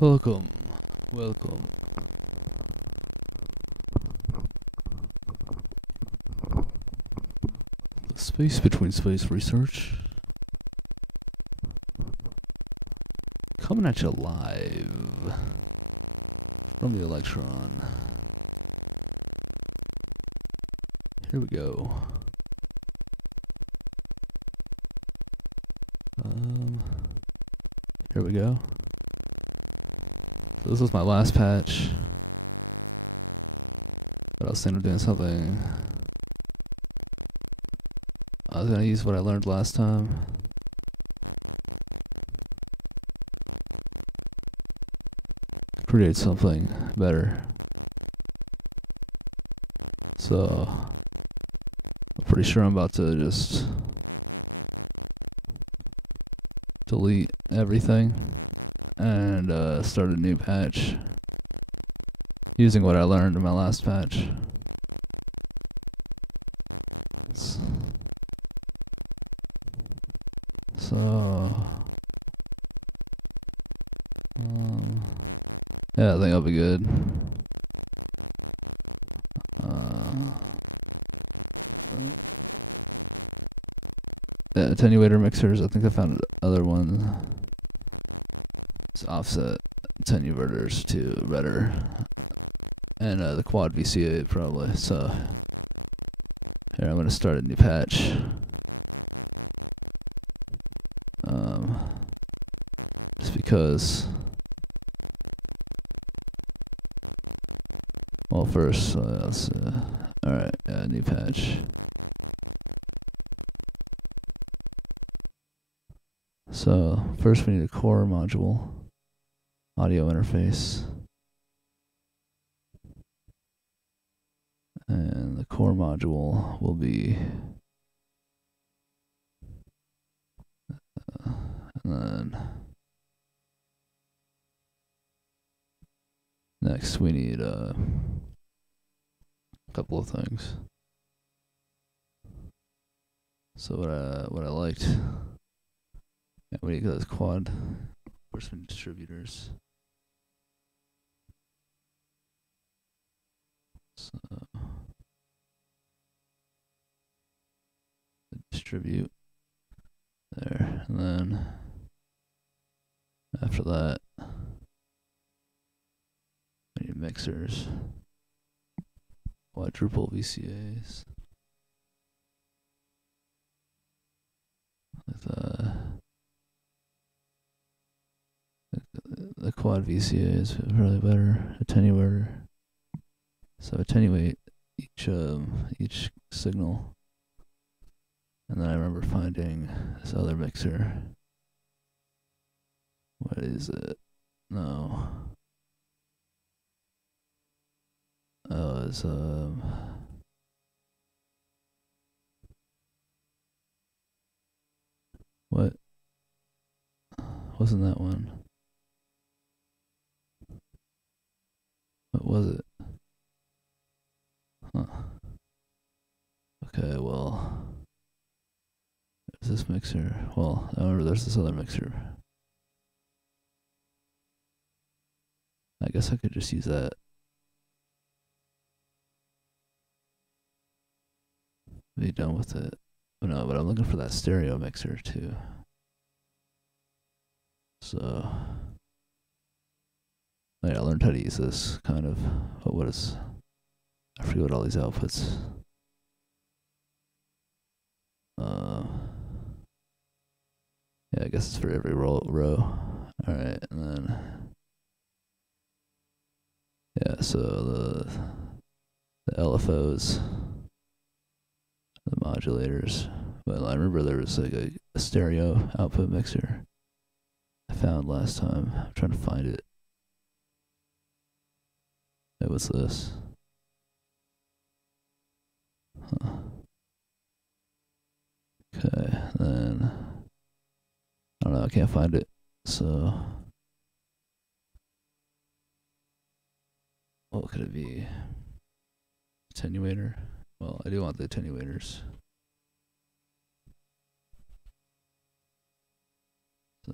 Welcome, welcome. The space between space research. Coming at you live from the Electron. Here we go. Here we go. This is my last patch. But I was thinking of doing something. I was gonna use what I learned last time. Create something better. So I'm pretty sure I'm about to just delete everything and start a new patch using what I learned in my last patch. So yeah, I think I'll be good. Yeah, attenuator mixers. I think I found another one. It's offset attenuators too, better, and the quad VCA probably. So here I'm gonna start a new patch. Just because. Well, first, let's alright, yeah, new patch. So, first we need a core module, audio interface. And the core module will be, and then next we need a couple of things. So what I liked, yeah, we need those quad horseman distributors. So distribute there, and then after that we need mixers, quadruple VCAs with the quad VCA is really better attenuator. So attenuate each signal, and then I remember finding this other mixer. What is it? No. Oh, it's what? Wasn't that one? What was it? Huh. Okay, well, there's this mixer. Well, I remember there's this other mixer. I guess I could just use that. Be done with it. Oh no, but I'm looking for that stereo mixer too. So yeah, I learned how to use this kind of. But what is? I forget what all these outputs. Yeah, I guess it's for every row. All right, and then yeah, so the LFOs, the modulators. Well, I remember there was like a stereo output mixer I found last time. I'm trying to find it. It was this. Huh. Okay, then I don't know, I can't find it. So what could it be? Attenuator? Well, I do want the attenuators. So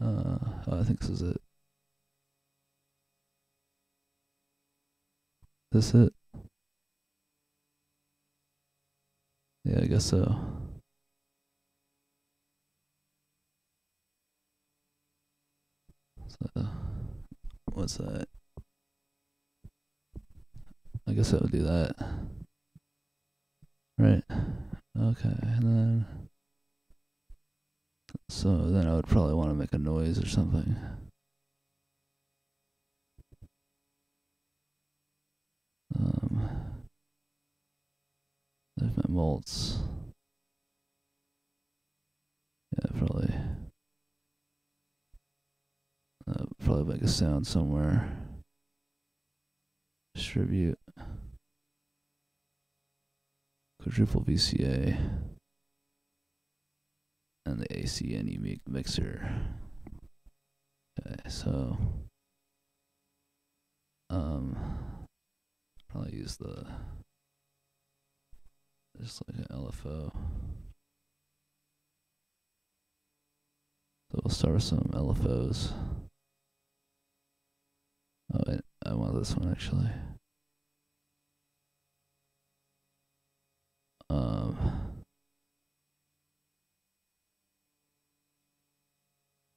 I think this is it. This it? Yeah, I guess so. So, what's that? I guess I would do that. Right. Okay, and then... So then I would probably want to make a noise or something. There's my mults. Yeah, probably make a sound somewhere. Distribute. Quadruple VCA. And the ACN unique mixer. Okay, so probably use just like an LFO. So we'll start with some LFOs. Oh wait, I want this one actually.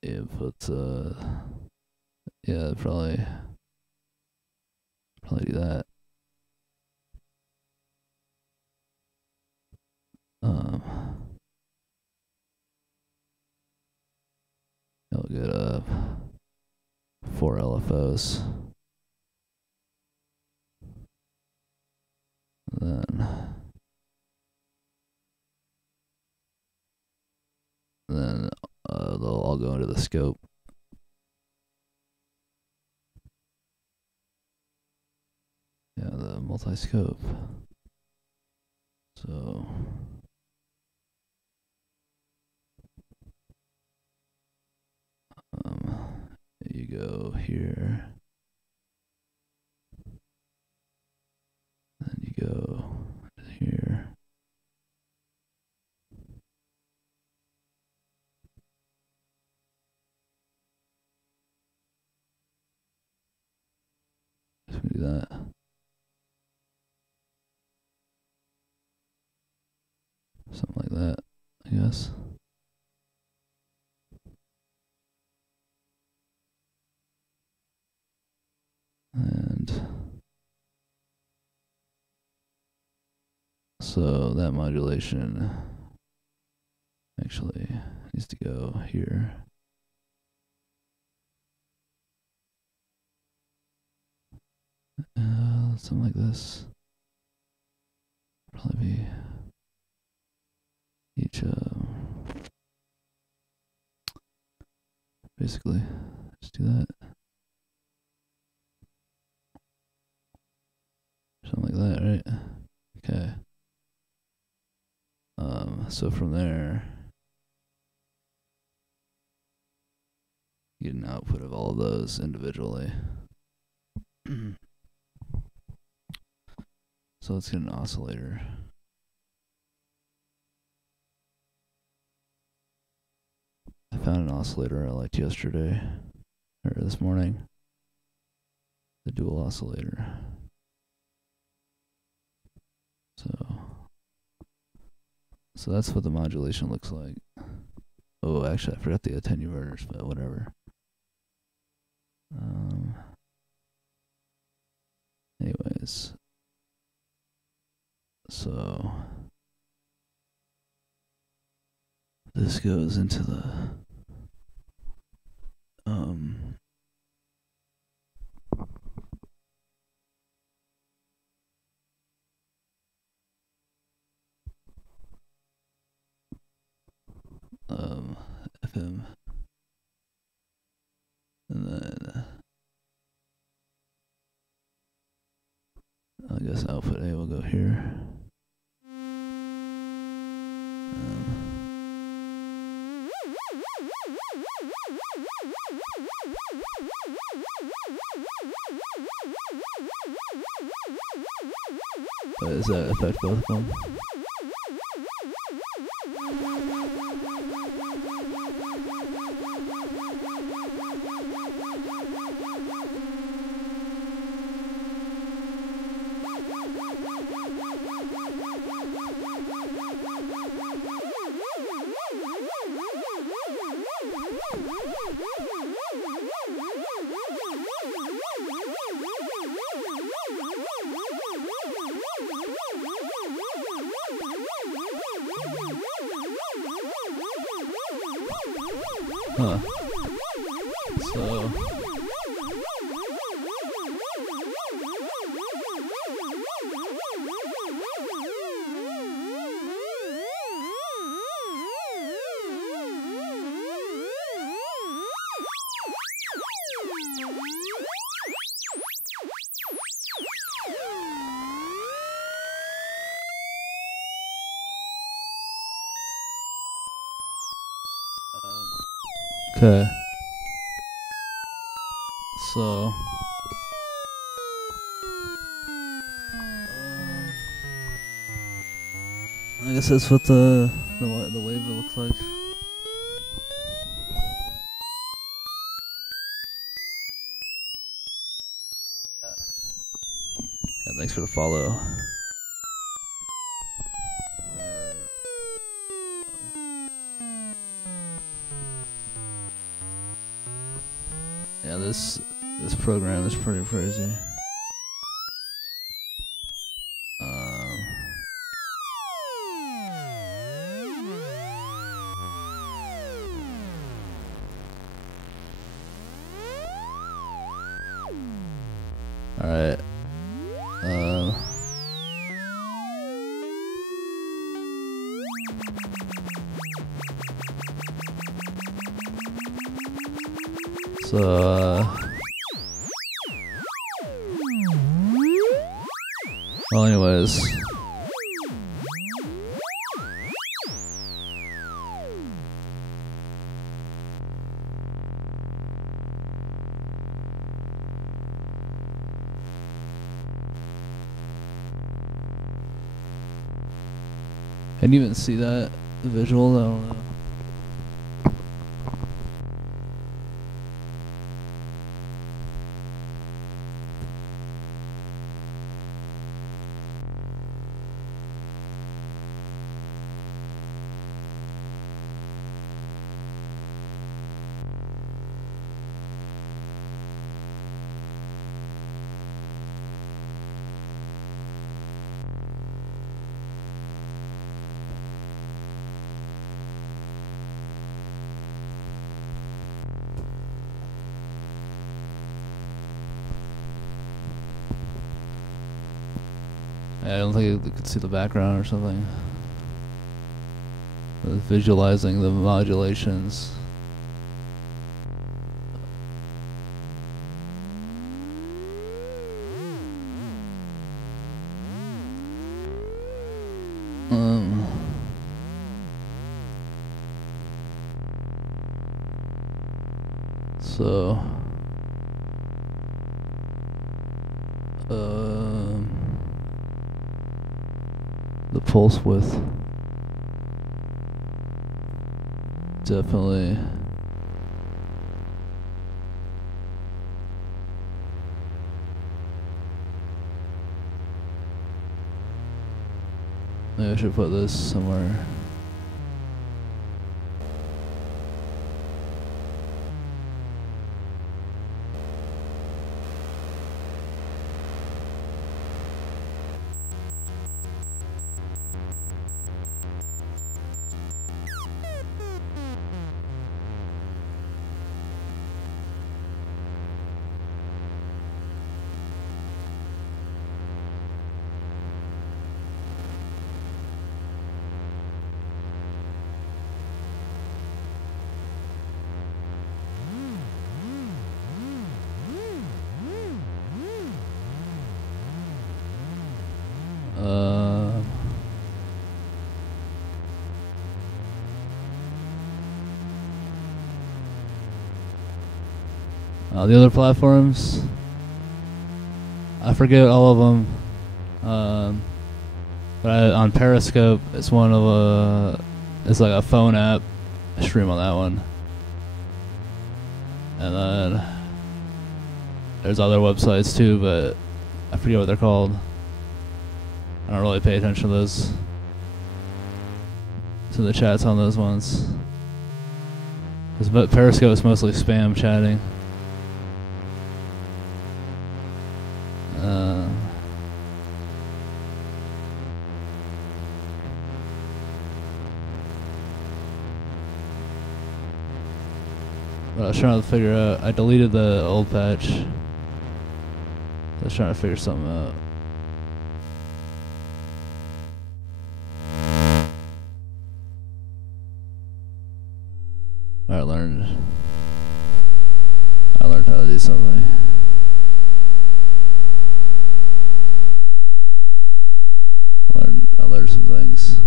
Inputs, yeah, probably do that. I'll get 4 LFOs. Then they'll all go into the scope. Yeah, the multi-scope. So you go here, then you go here. Just do that. Something like that, I guess. And so that modulation actually needs to go here. Something like this. Probably be each, basically, just do that. Something like that, right? Okay. So from there, you get an output of all of those individually. So let's get an oscillator. I found an oscillator I liked yesterday, or this morning. The dual oscillator. So that's what the modulation looks like. Oh, actually, I forgot the attenuators, but whatever. Anyways, so this goes into the FM, and then I guess output A will go here. Is that effect both of them? Huh. So. Okay. So. I guess that's what the wave looks like. Yeah, thanks for the follow. Yeah, this program is pretty crazy. Alright. Well, anyways. Can you even see that, the visual though? I don't think you could see the background or something. Visualizing the modulations. So the pulse width definitely maybe I should put this somewhere. The other platforms, I forget all of them, but on Periscope, it's one of it's like a phone app. I stream on that one, and then there's other websites too, but I forget what they're called. I don't really pay attention to those, to the chats on those ones. But Periscope is mostly spam chatting. was trying to figure out. I deleted the old patch. I was trying to figure something out. I learned how to do something. I learned some things.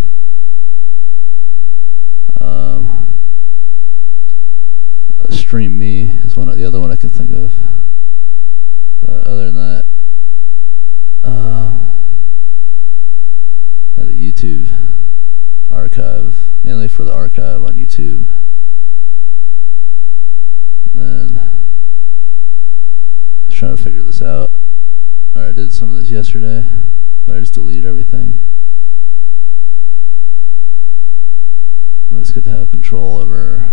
Stream Me is the other one I can think of. But other than that, the YouTube archive, mainly for the archive on YouTube. And I was trying to figure this out. I did some of this yesterday, but I just deleted everything. But it's good to have control over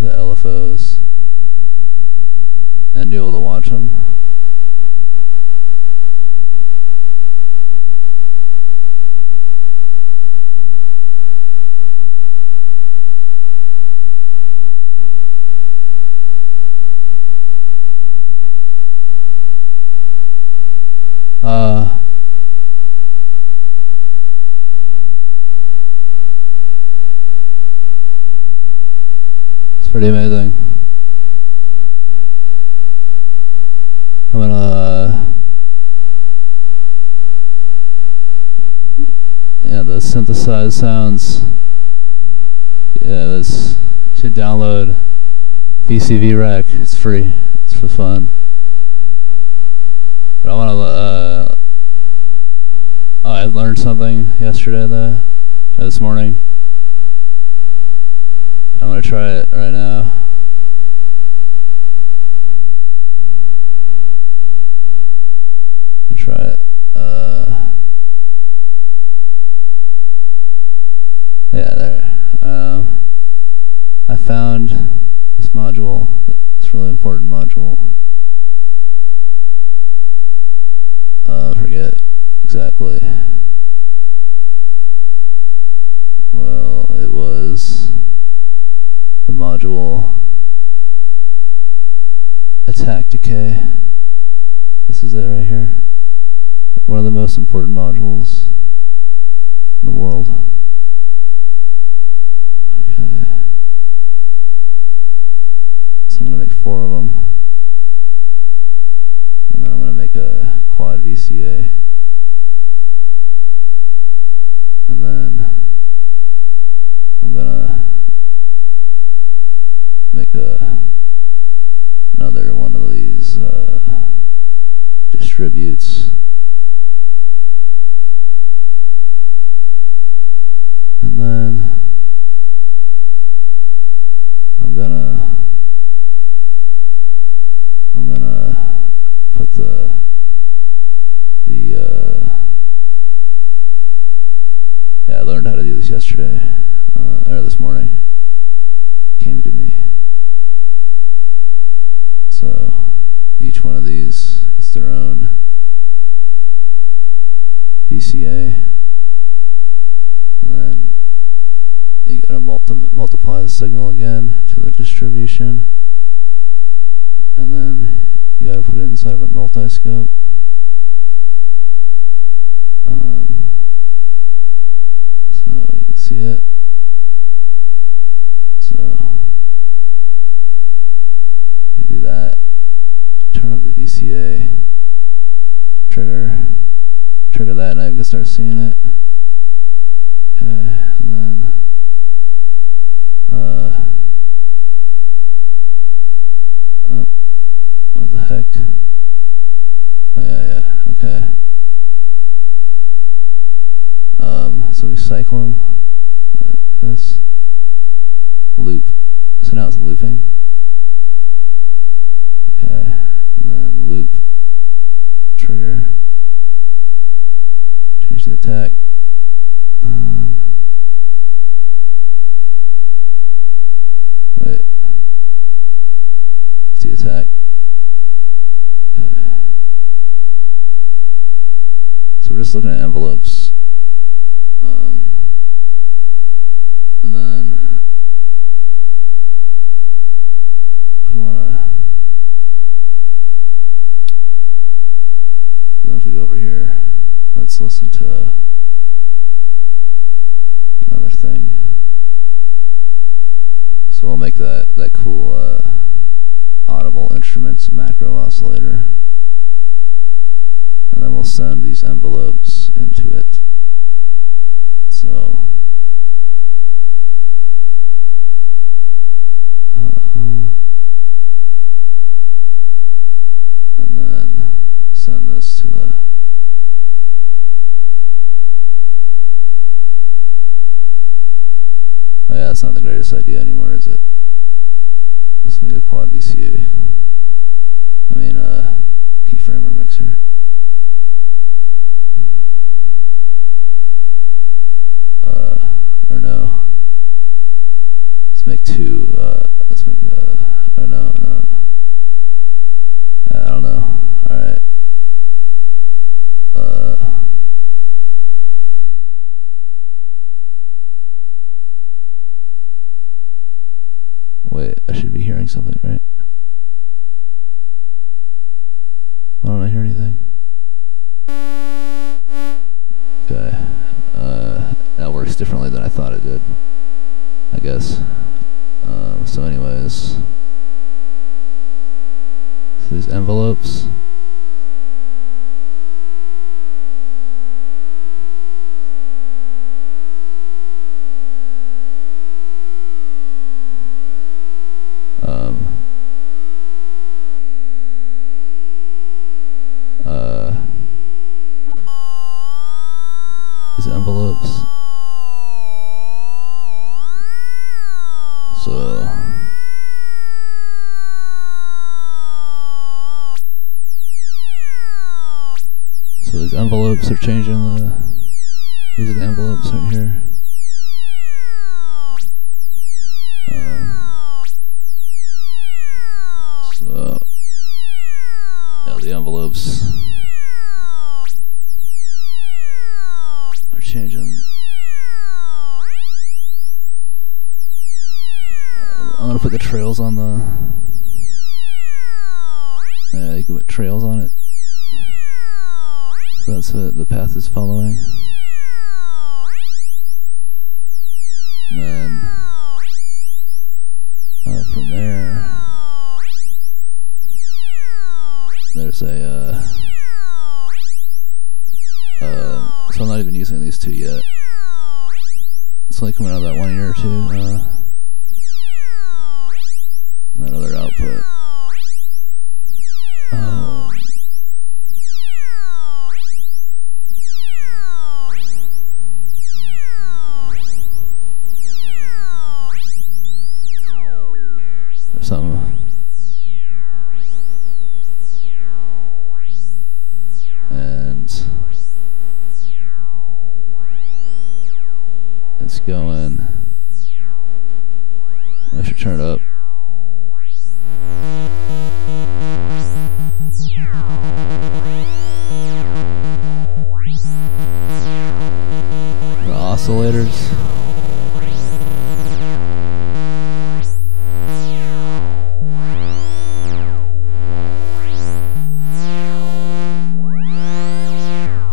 the LFOs and be able to watch them. It's pretty amazing. I'm gonna, the synthesized sounds. Yeah, you should download VCVrack. It's free. It's for fun. But I wanna, I learned something yesterday though, this morning. I'm gonna try it right now. I'll try it. Yeah, there. I found this module, this really important module. I forget exactly. Well, it was the module Attack Decay. This is it right here. One of the most important modules in the world. Okay. So I'm going to make 4 of them. And then I'm going to make a quad VCA. And then I'm going to make another one of these distributes, and then I'm gonna put I learned how to do this yesterday, or this morning. Came to me. So each one of these is their own VCA, and then you gotta multiply the signal again to the distribution, and then you gotta put it inside of a multi-scope. So you can see it. So I do that, turn up the VCA, trigger that, and I can start seeing it. Okay, and then what the heck? Yeah, okay. So we cycle them like this, loop, so now it's looping. Okay, and then loop, trigger, change the attack. Wait, what's the attack? Okay. So we're just looking at envelopes. And then we go over here, let's listen to another thing. So we'll make that cool audible instruments macro oscillator, and then we'll send these envelopes into it. So and then send this to the yeah, that's not the greatest idea anymore, is it? Let's make a quad VCA. Keyframer mixer. Or no. Let's make two. Let's make or no. I don't know. Alright. Wait, I should be hearing something, right? Why don't I hear anything? Okay. That works differently than I thought it did, I guess. So anyways, these envelopes. These envelopes. So these envelopes are changing. These are the envelopes right here. So yeah, the envelopes are changing. I'm gonna put the trails on the. Yeah, you can put trails on it. So that's what the path is following. And then from there, there's a. So I'm not even using these two yet. It's only coming out of that one ear too. That other output. There's something. And it's going. I should turn it up. The oscillators.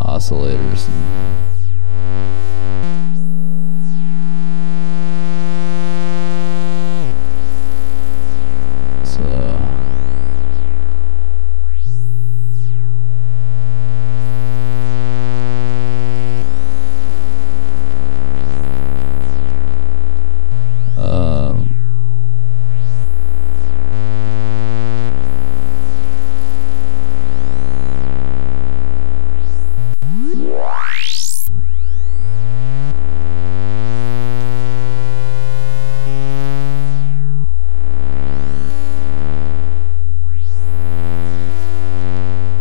Oscillators and so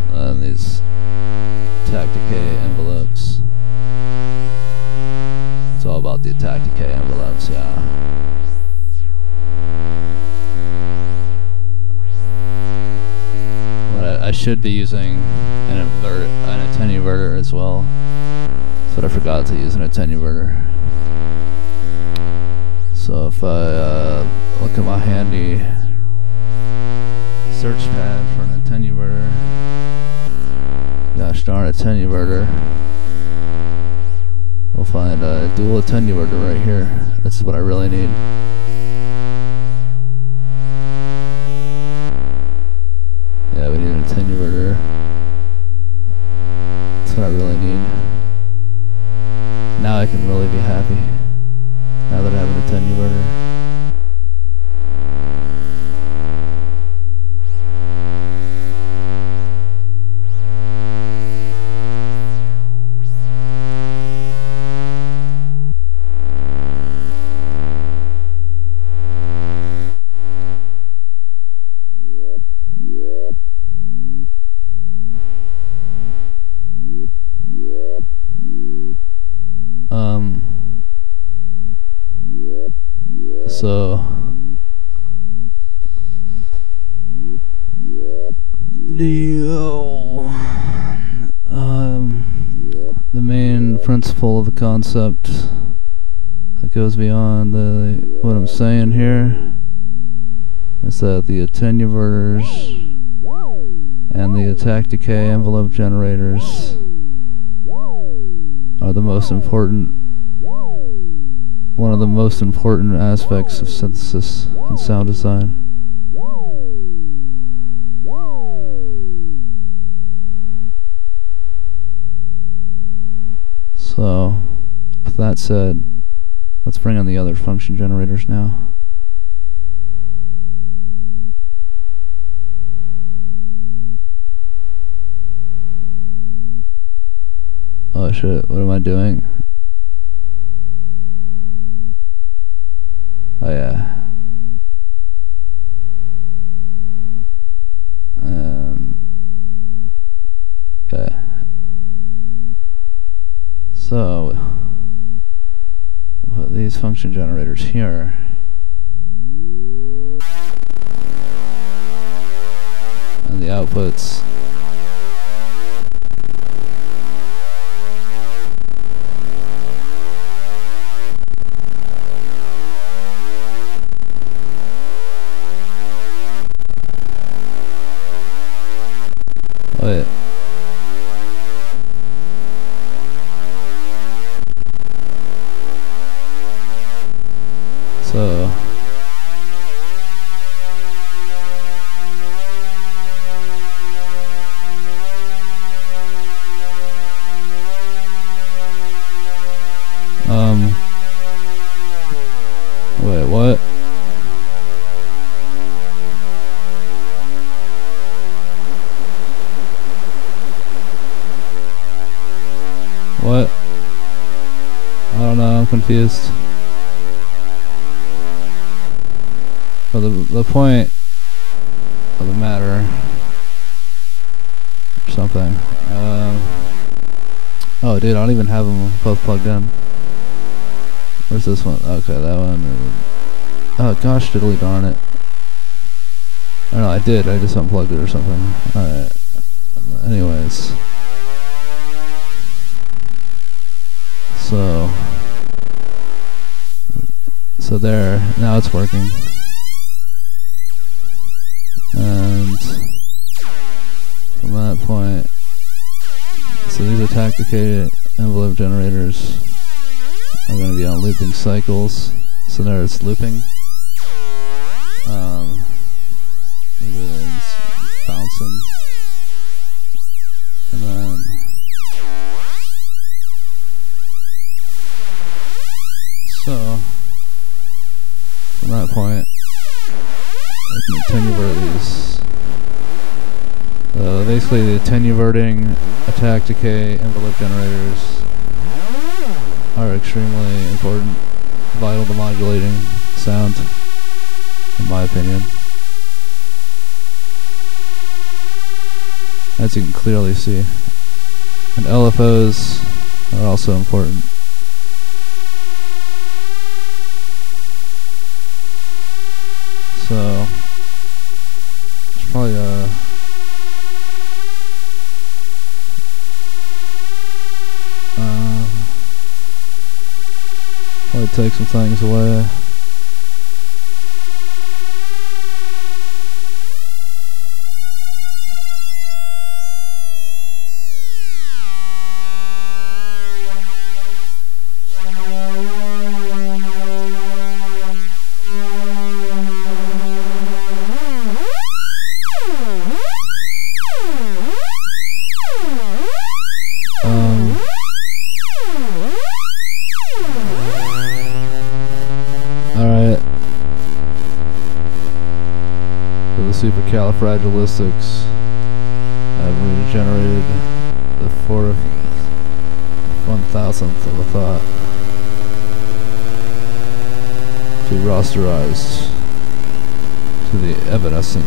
and these attack decay envelopes. It's all about the attack decay envelopes, yeah. But I should be using an attenuator as well. That's what I forgot to use, an attenuator. So if I look at my handy search pad for an attenuator, Gosh darn attenuverter. We'll find a dual attenuverter right here. This is what I really need. Yeah, we need an attenuverter. That's what I really need. Now I can really be happy. Now that I have an attenuverter. So the main principle of the concept that goes beyond what I'm saying here is that the attenuverters and the attack decay envelope generators are the most important, one of the most important aspects of synthesis and sound design. So, with that said, let's bring on the other function generators now. Oh shit, what am I doing? Oh yeah. Okay. So, put these function generators here. And the outputs. Wait. Wait, what? What? I don't know, I'm confused. Well, the point of the matter, or something. Oh, dude, I don't even have them both plugged in. Where's this one? Okay, that one. Oh gosh, diddly darn it. Oh, I did. I just unplugged it or something. Alright. Anyways. So there. Now it's working. And from that point, so these attack decay envelope generators are going to be on looping cycles. So there it's looping. It's bouncing. And then so from that point I can attenuate these. Basically the attenuverting attack decay envelope generators are extremely important, vital to modulating sound, in my opinion. As you can clearly see. And LFOs are also important. So, it's probably take some things away. supercalifragilistics. I've regenerated the 1,000th of a thought. She rosterized to the evanescent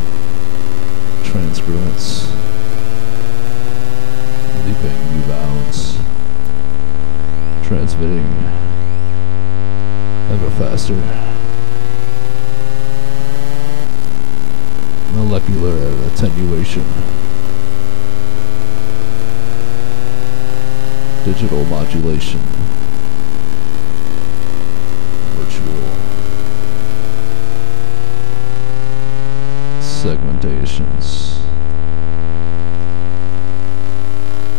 transcruents, leaping new bounds, transmitting ever faster. Molecular attenuation. Digital modulation. Virtual segmentations.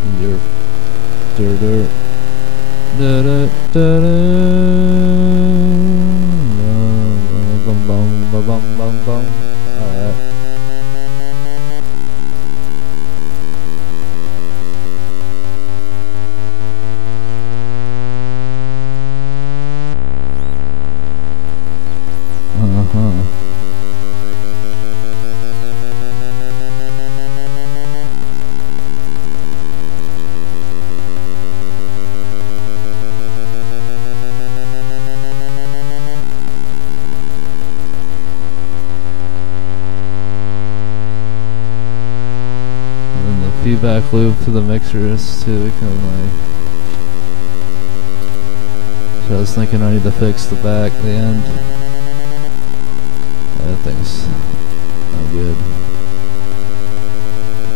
Your bum bum bum bum bum. All right. And then the feedback loop for the mixers too, we can like. So I was thinking I need to fix the end. That thing's not good.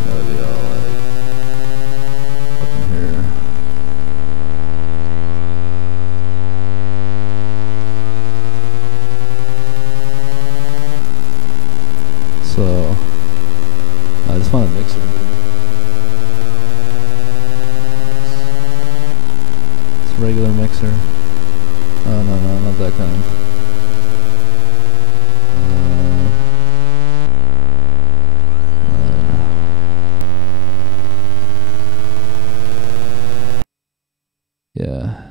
Gotta be all like up in here. So I just want a mixer, dude. It's a regular mixer. Oh no, not that kind. Yeah,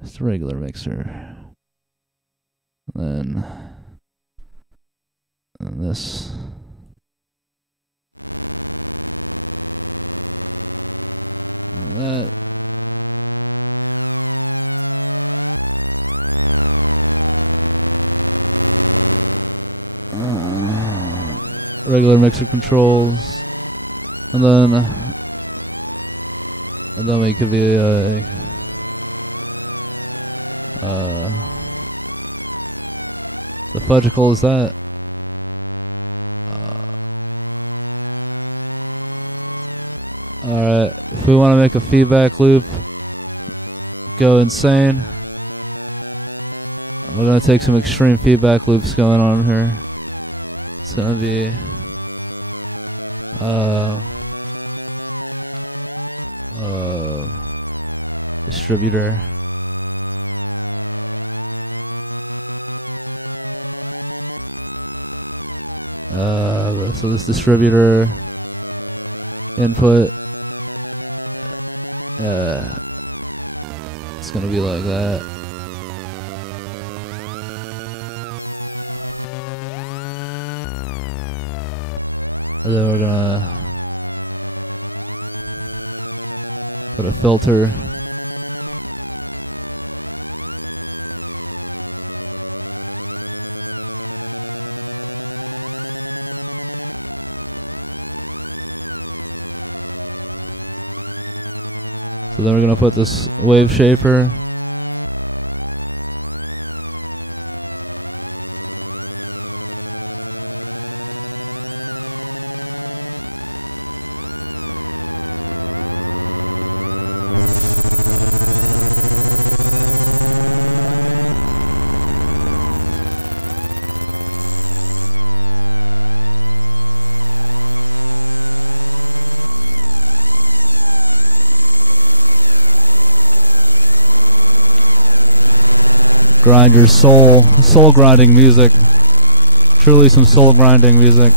it's a regular mixer. And this. Regular mixer controls, and then we could do the fudgical is that. Alright, if we want to make a feedback loop go insane, we're going to take some extreme feedback loops going on here. It's going to be distributor. So this distributor input, it's gonna be like that. And then we're gonna put a filter. So then we're gonna put this wave shaper. Grinder soul grinding music. Truly some soul grinding music.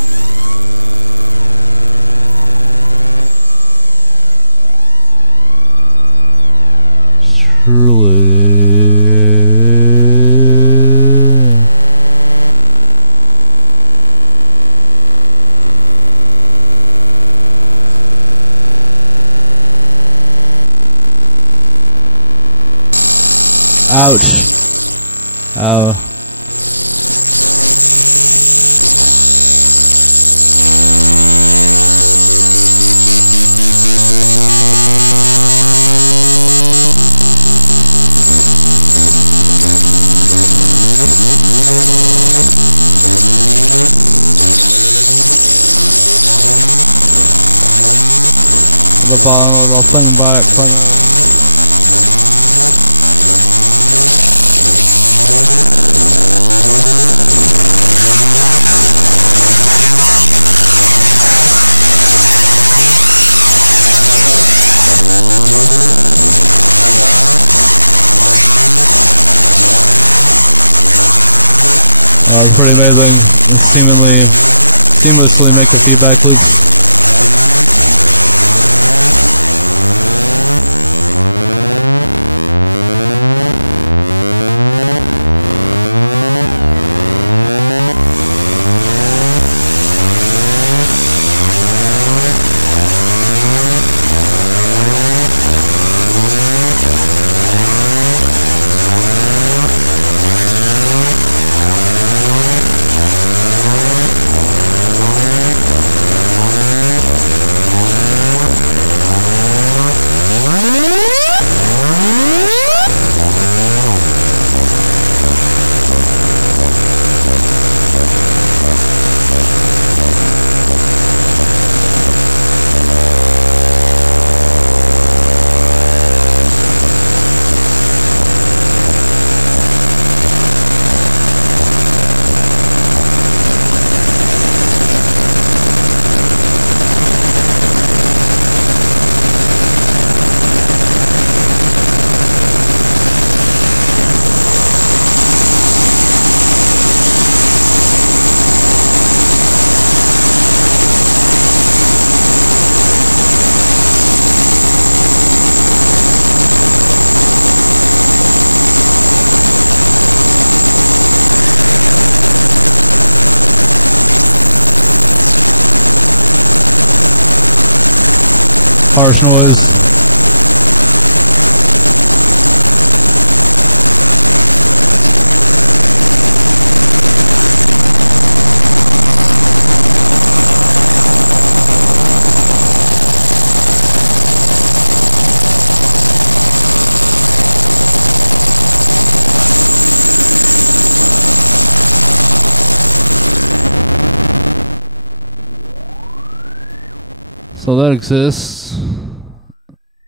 So that exists.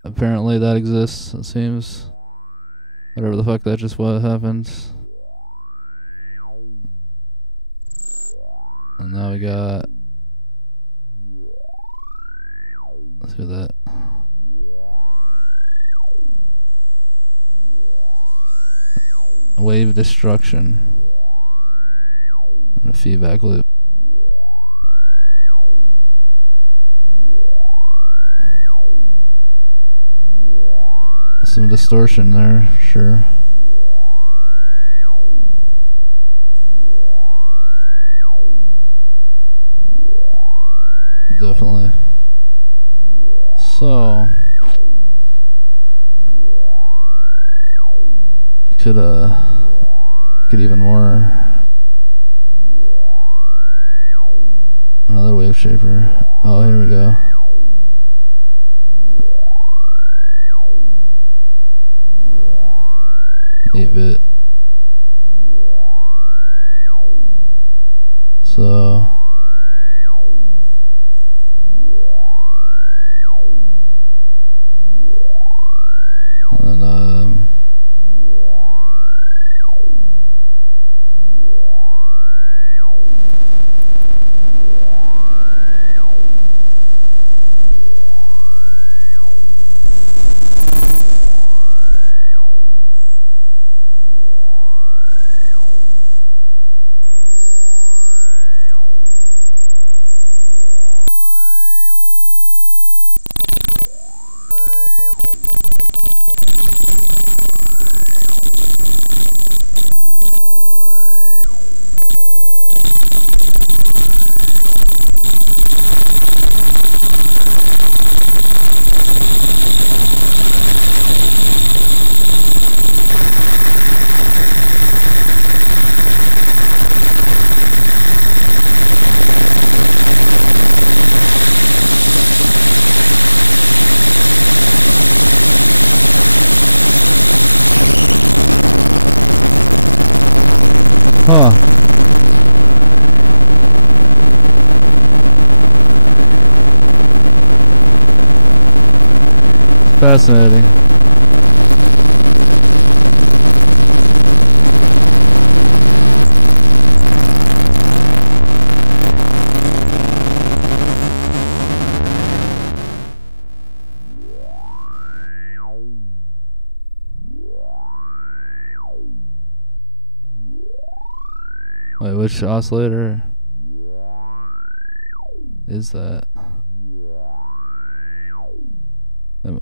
Apparently that exists, it seems. Whatever the fuck that just what happened. And now we got... Let's do that. Wave destruction. And a feedback loop. Some distortion there, sure. Definitely. So could even more. Another wave shaper. Oh, here we go. Bit. So and Wait, which oscillator is that?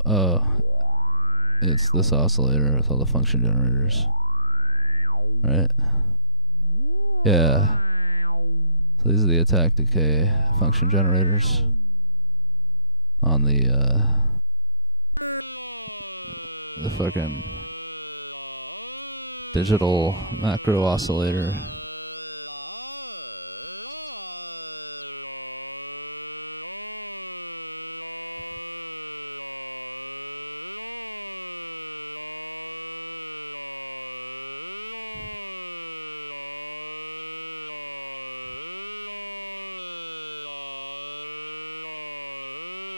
Oh, it's this oscillator with all the function generators, right? Yeah. So these are the attack decay function generators on the fucking digital macro oscillator.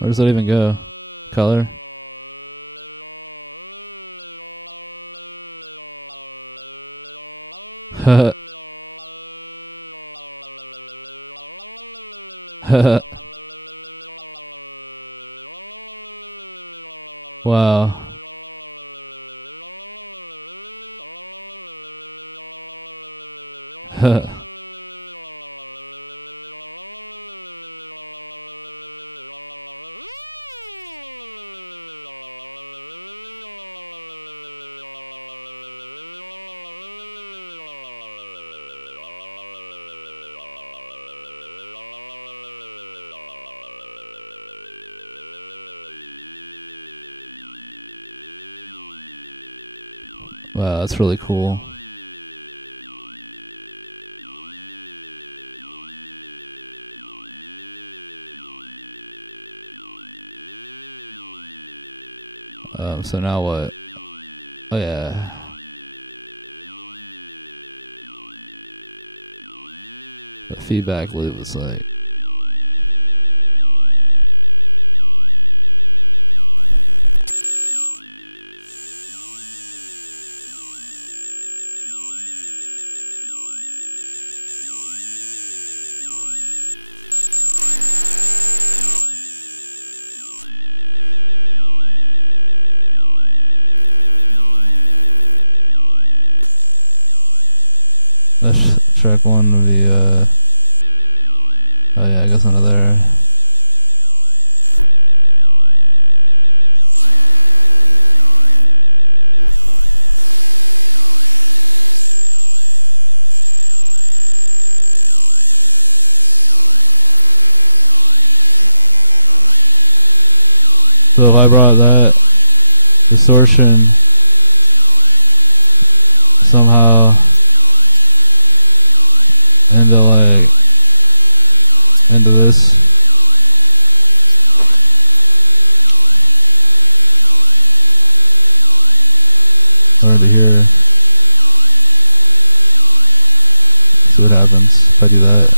Where does that even go? Color? Wow. Wow, that's really cool. So now what? Oh yeah. The feedback loop is like. That's track one of the, oh yeah, I guess another. So if I brought that distortion somehow into this, over here, see what happens if I do that.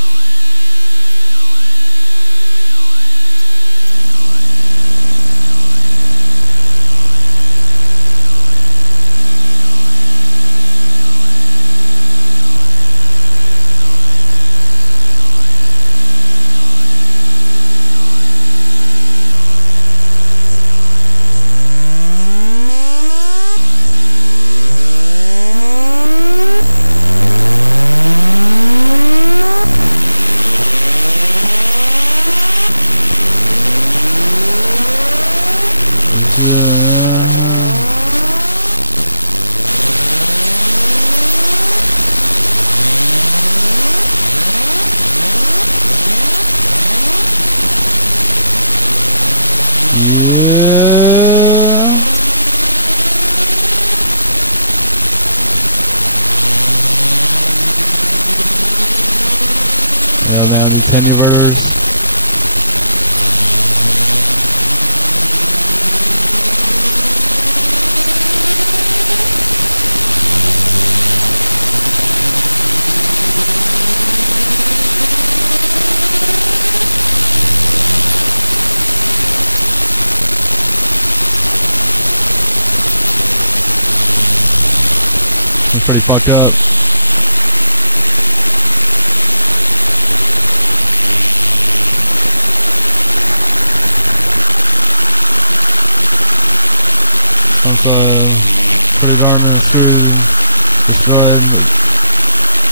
Pretty fucked up. Put it on the screen, destroyed.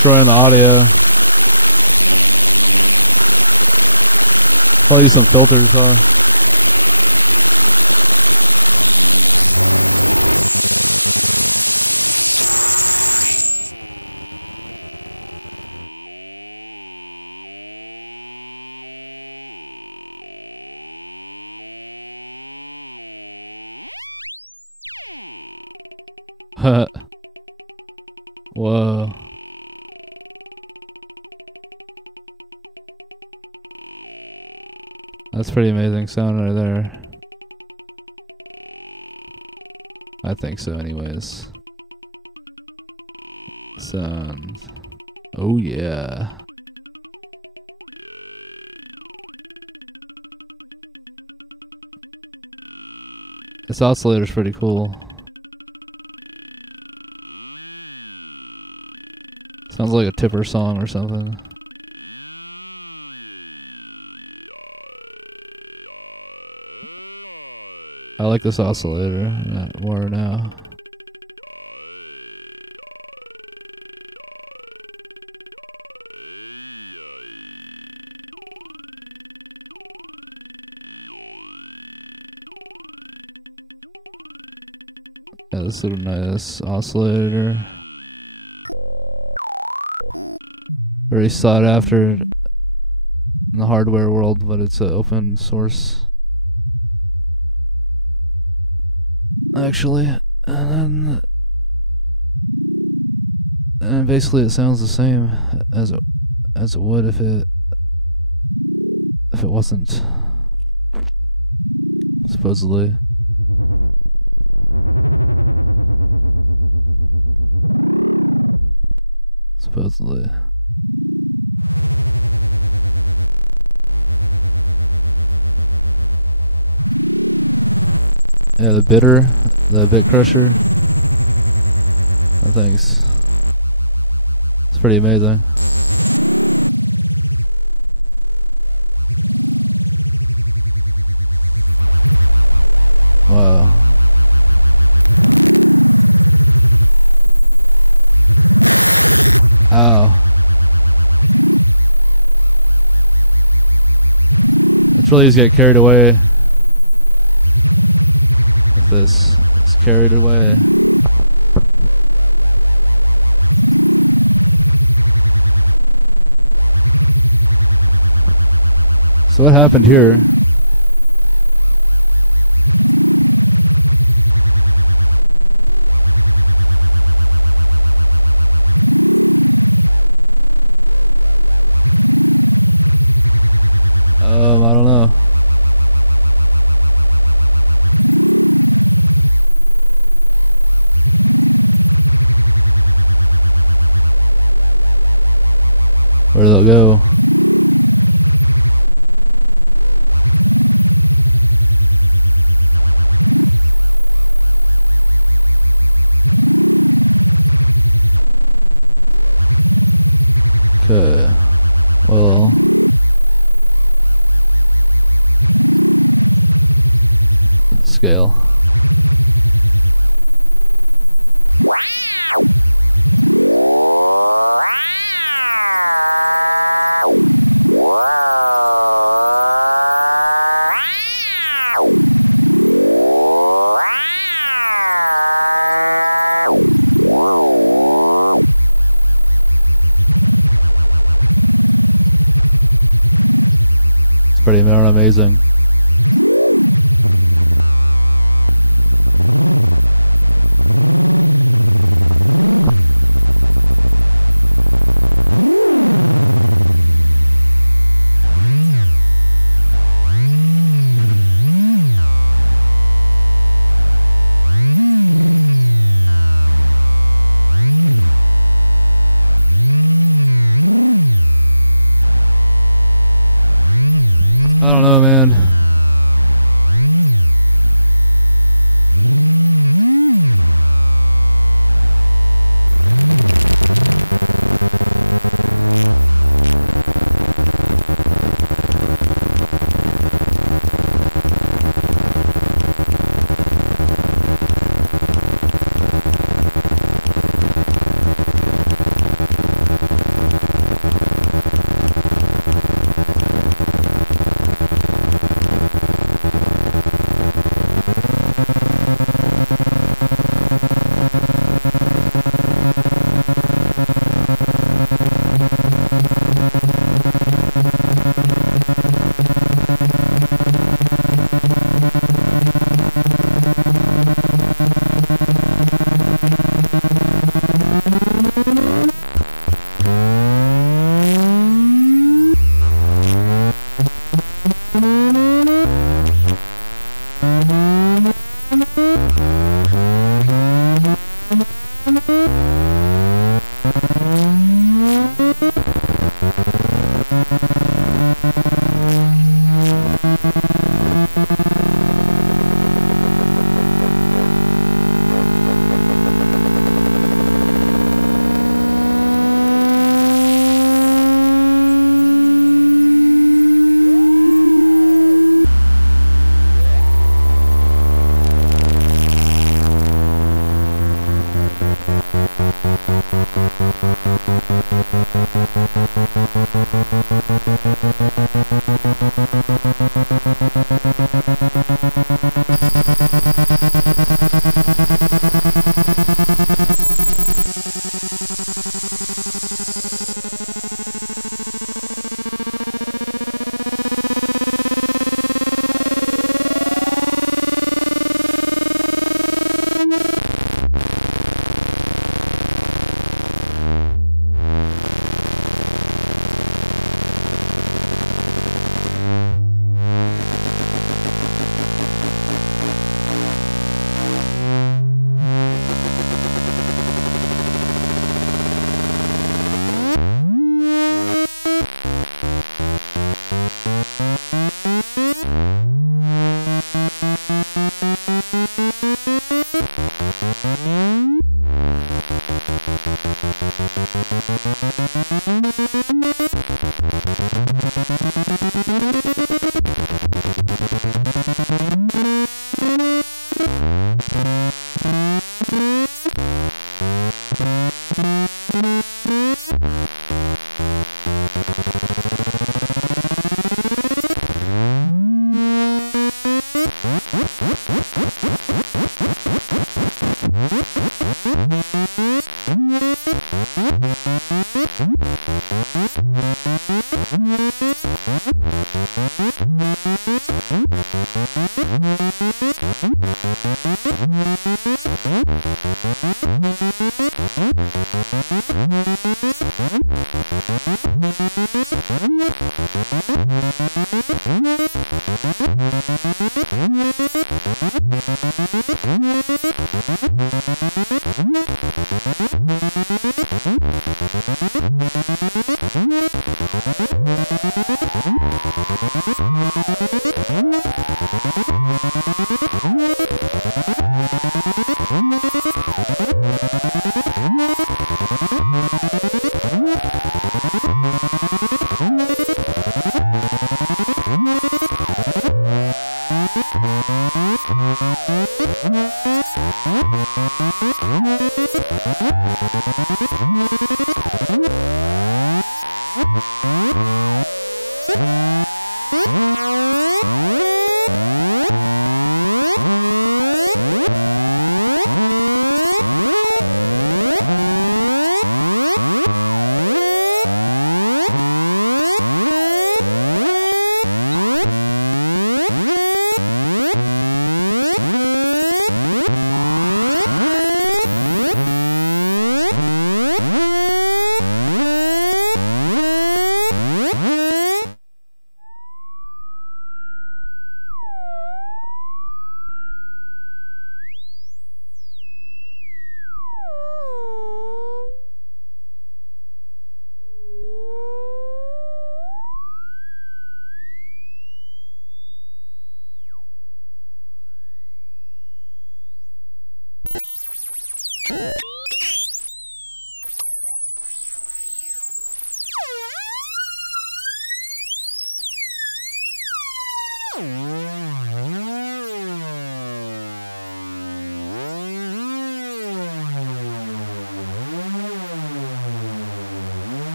transferring audio. Probably some filters there. Whoa. That's pretty amazing sound right there. I think so anyways. Sound. Oh yeah. This oscillator's pretty cool. Sounds like a Tipper song or something. I like this oscillator more now. Yeah, this is a nice oscillator. Very sought after in the hardware world, but it's an open source. Actually, and basically it sounds the same as it would if it wasn't, supposedly. Supposedly. Yeah, the bit crusher. That thing's, it's pretty amazing. Please get carried away. This is carried away. So what happened here? I don't know. Where did it go? Okay. Well. Scale. Pretty darn amazing.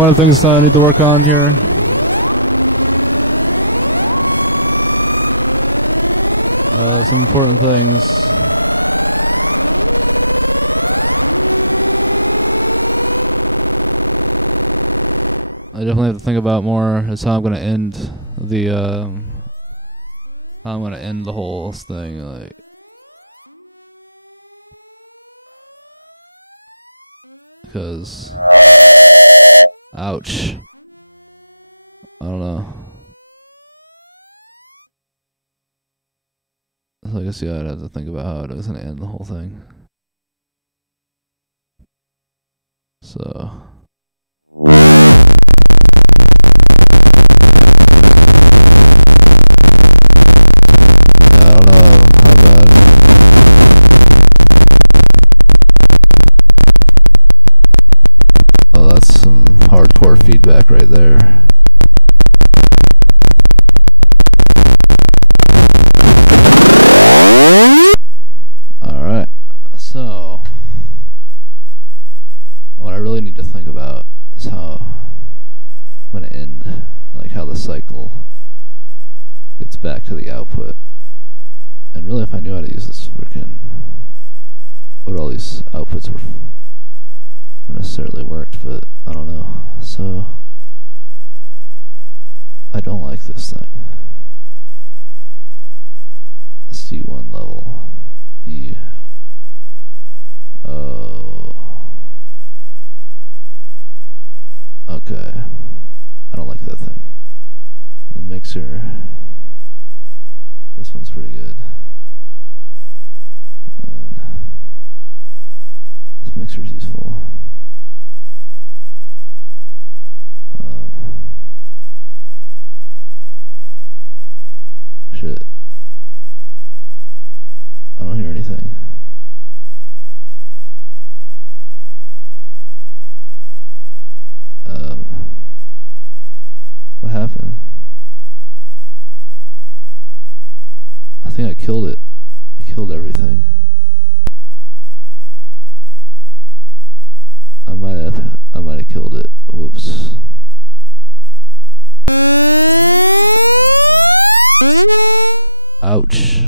More things I need to work on here. Some important things. I definitely have to think about more. That's how I'm gonna end the how I'm gonna end the whole thing. Like, because ouch. I don't know. So I guess, yeah, I'd have to think about how I was gonna end the whole thing. So. Oh, that's some hardcore feedback right there. Alright, so what I really need to think about is how I'm going to end, like how the cycle gets back to the output. And really, if I knew how to use this freaking, what all these outputs were necessarily worked, but I don't know. So I don't like this thing. C1 level. B. Oh. Okay. I don't like that thing. The mixer. This one's pretty good. And this mixer's useful. Shit. I don't hear anything. What happened? I think I killed it. I killed everything. I might have killed it. Whoops. Ouch.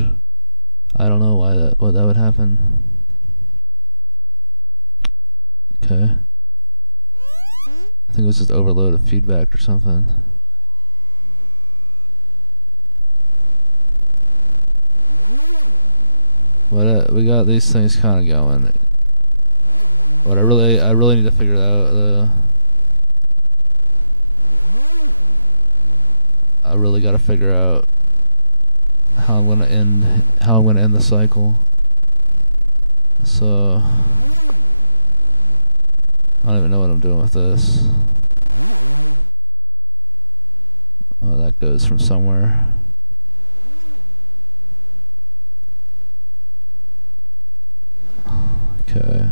I don't know why that would happen. Okay. I think it was just overload of feedback or something. But we got these things kind of going. But I really need to figure it out. I really got to figure out how I'm gonna end the cycle. So I don't even know what I'm doing with this. Oh, that goes from somewhere. Okay.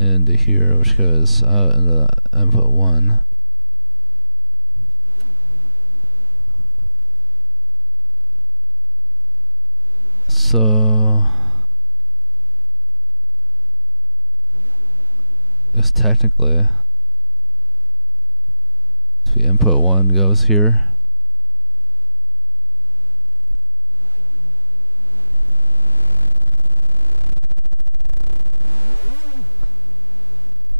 Into here, which goes out into input 1. So I guess technically the input 1 goes here.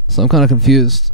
So I'm kind of confused.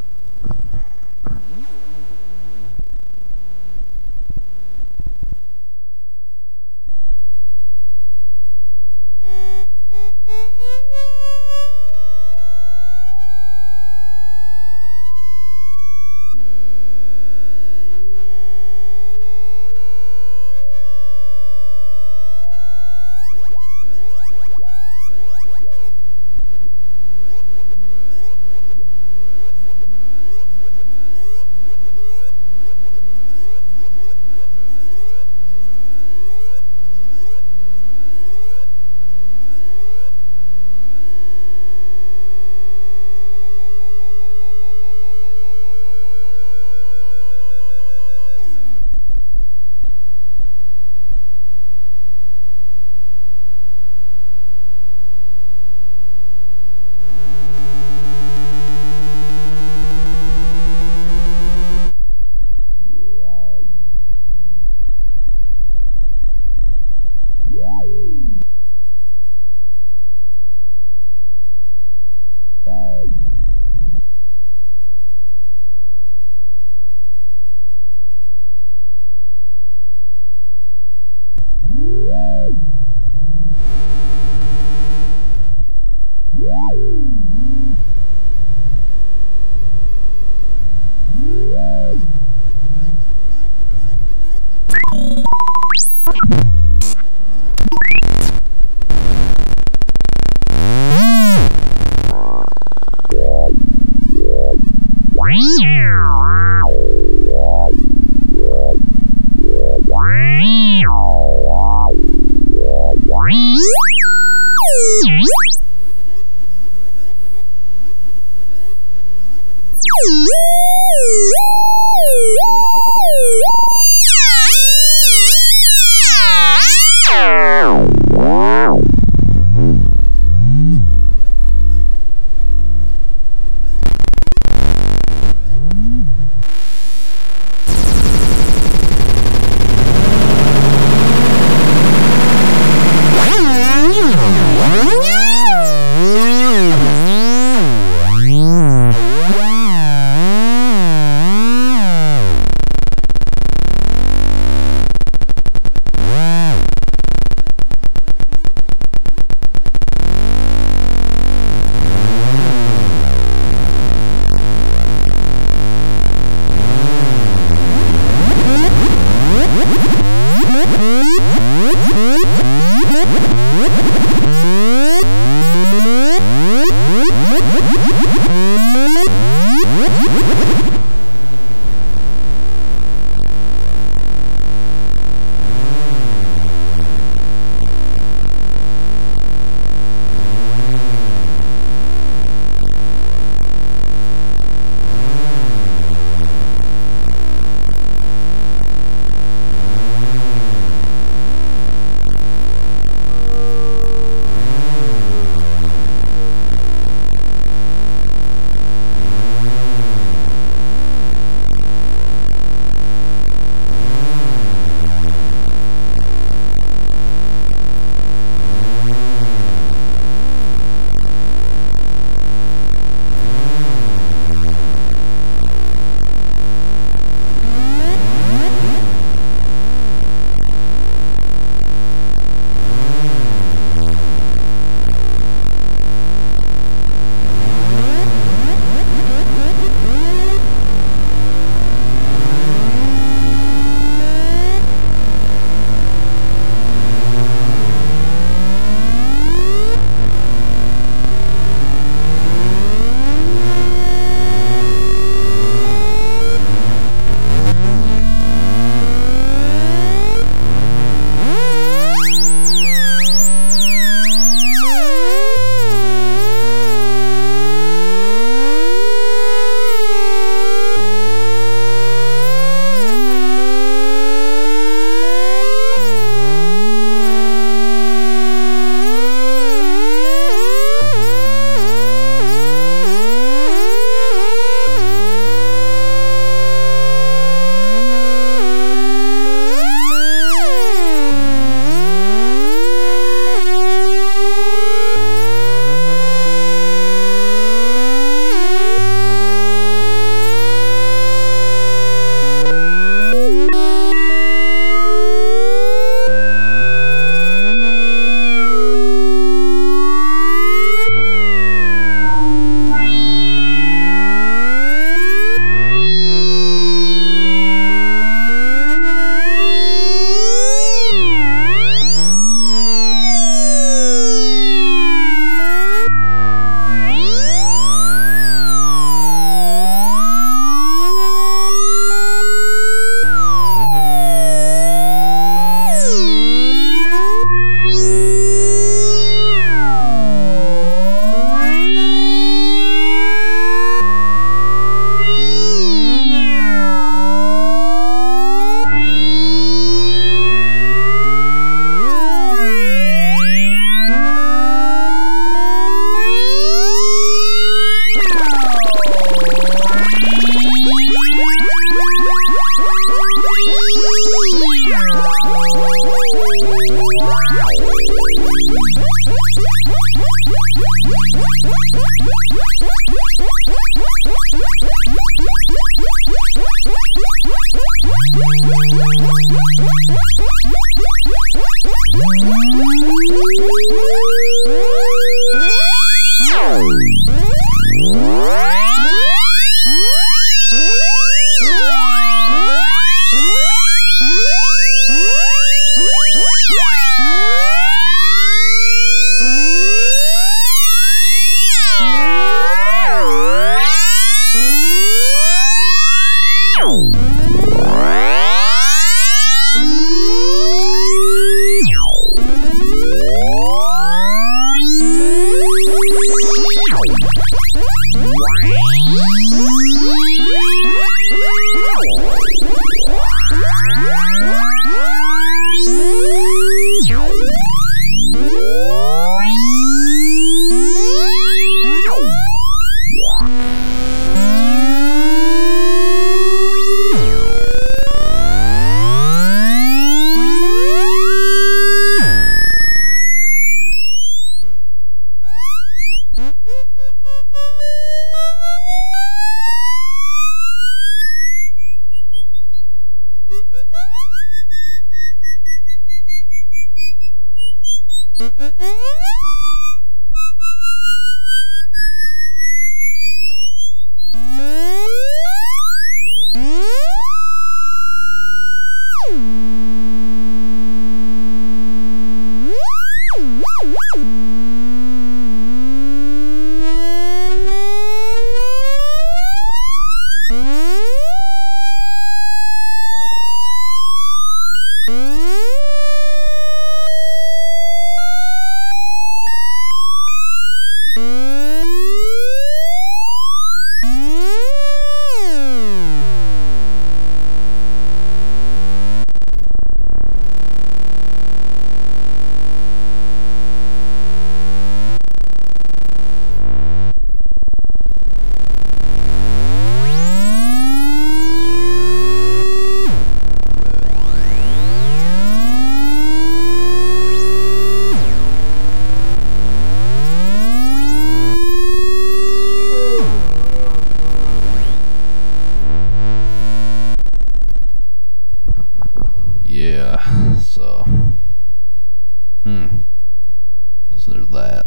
So there's that.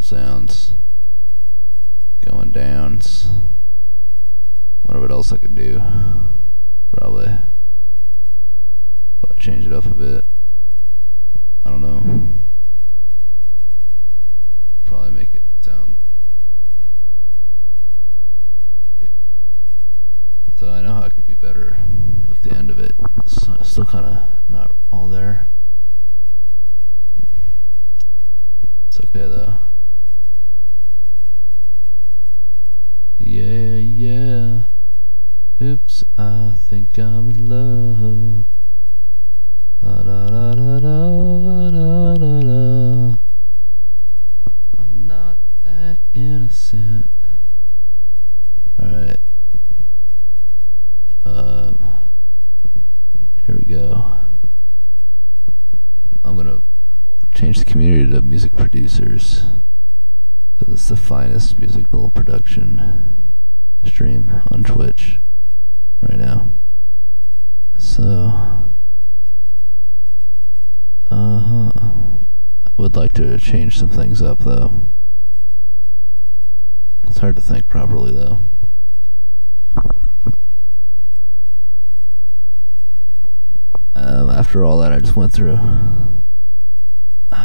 Sounds going down. Wonder what else I could do. Probably change it up a bit. I don't know. Probably make it sound. So I know how it could be better. Like the end of it. It's still kind of not all there. It's okay though. Yeah, yeah. Oops, I think I'm in love. Da, da, da, da, da, da, da, da. I'm not that innocent. Alright. Here we go. I'm gonna change the community to music producers. So this is the finest musical production stream on Twitch right now. So I would like to change some things up though. It's hard to think properly though. After all that I just went through, I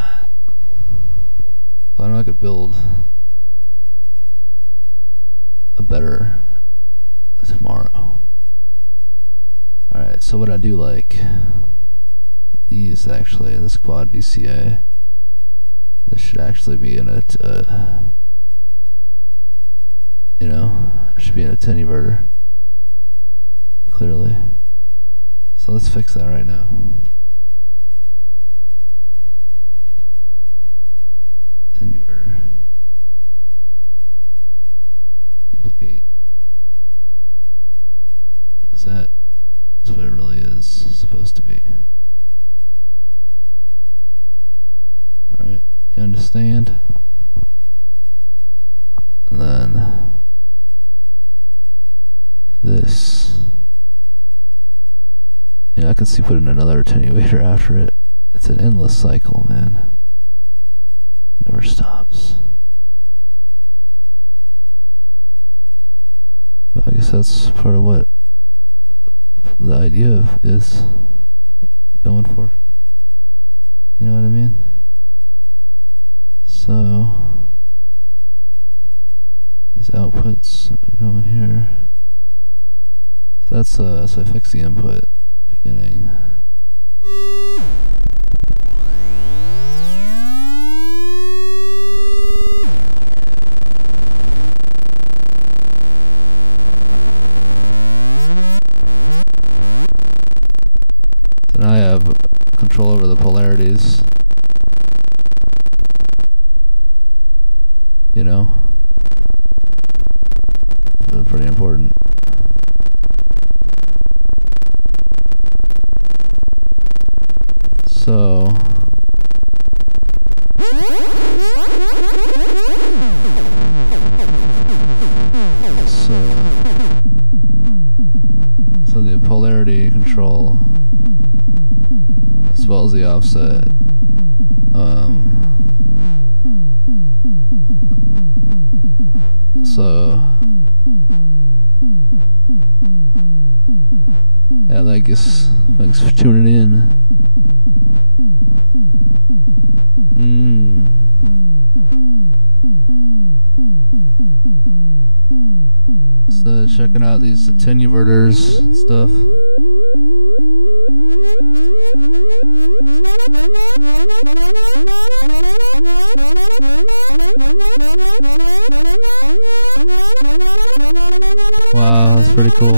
know I could build a better tomorrow. Alright, so what I do like these actually, this quad VCA, this should actually be in a you know, it should be in a 10 inverter clearly. So let's fix that right now. 10 inverter. Duplicate. Because that's what it really is supposed to be. Alright, you understand? And then this. Yeah, I can see putting another attenuator after it. It's an endless cycle, man. Never stops. But I guess that's part of what the idea of is going for. You know what I mean? So these outputs are going here. That's so I fix the input beginning. So now I have control over the polarities. You know? They're pretty important. So the polarity control as well as the offset. Yeah, thanks for tuning in. So checking out these attenuators and stuff. Wow, that's pretty cool.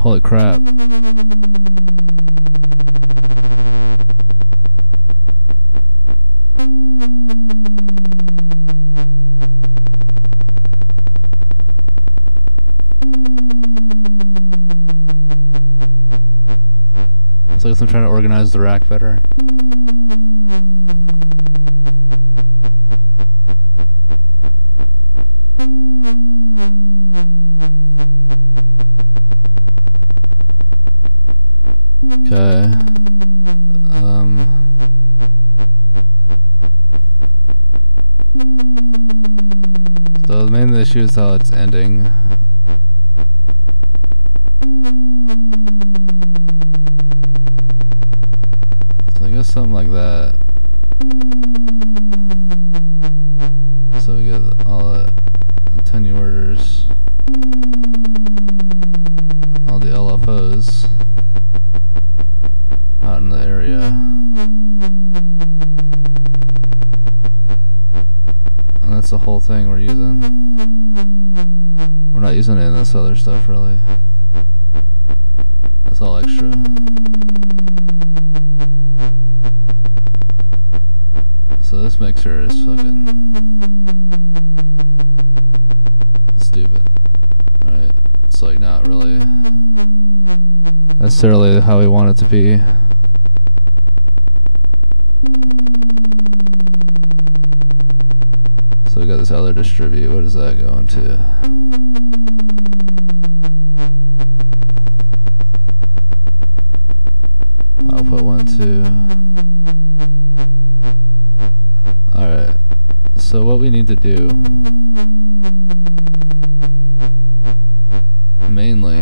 Holy crap. So I guess I'm trying to organize the rack better. Okay. So the main issue is how it's ending. So I guess something like that. So we get all the attenuators, all the LFOs out in the area. And that's the whole thing we're using. We're not using any of this other stuff really. That's all extra. So this mixer is fucking stupid. Alright, it's like not really necessarily how we want it to be. So we got this other distribute. What does that go into? Output 1, 2. Alright. So what we need to do mainly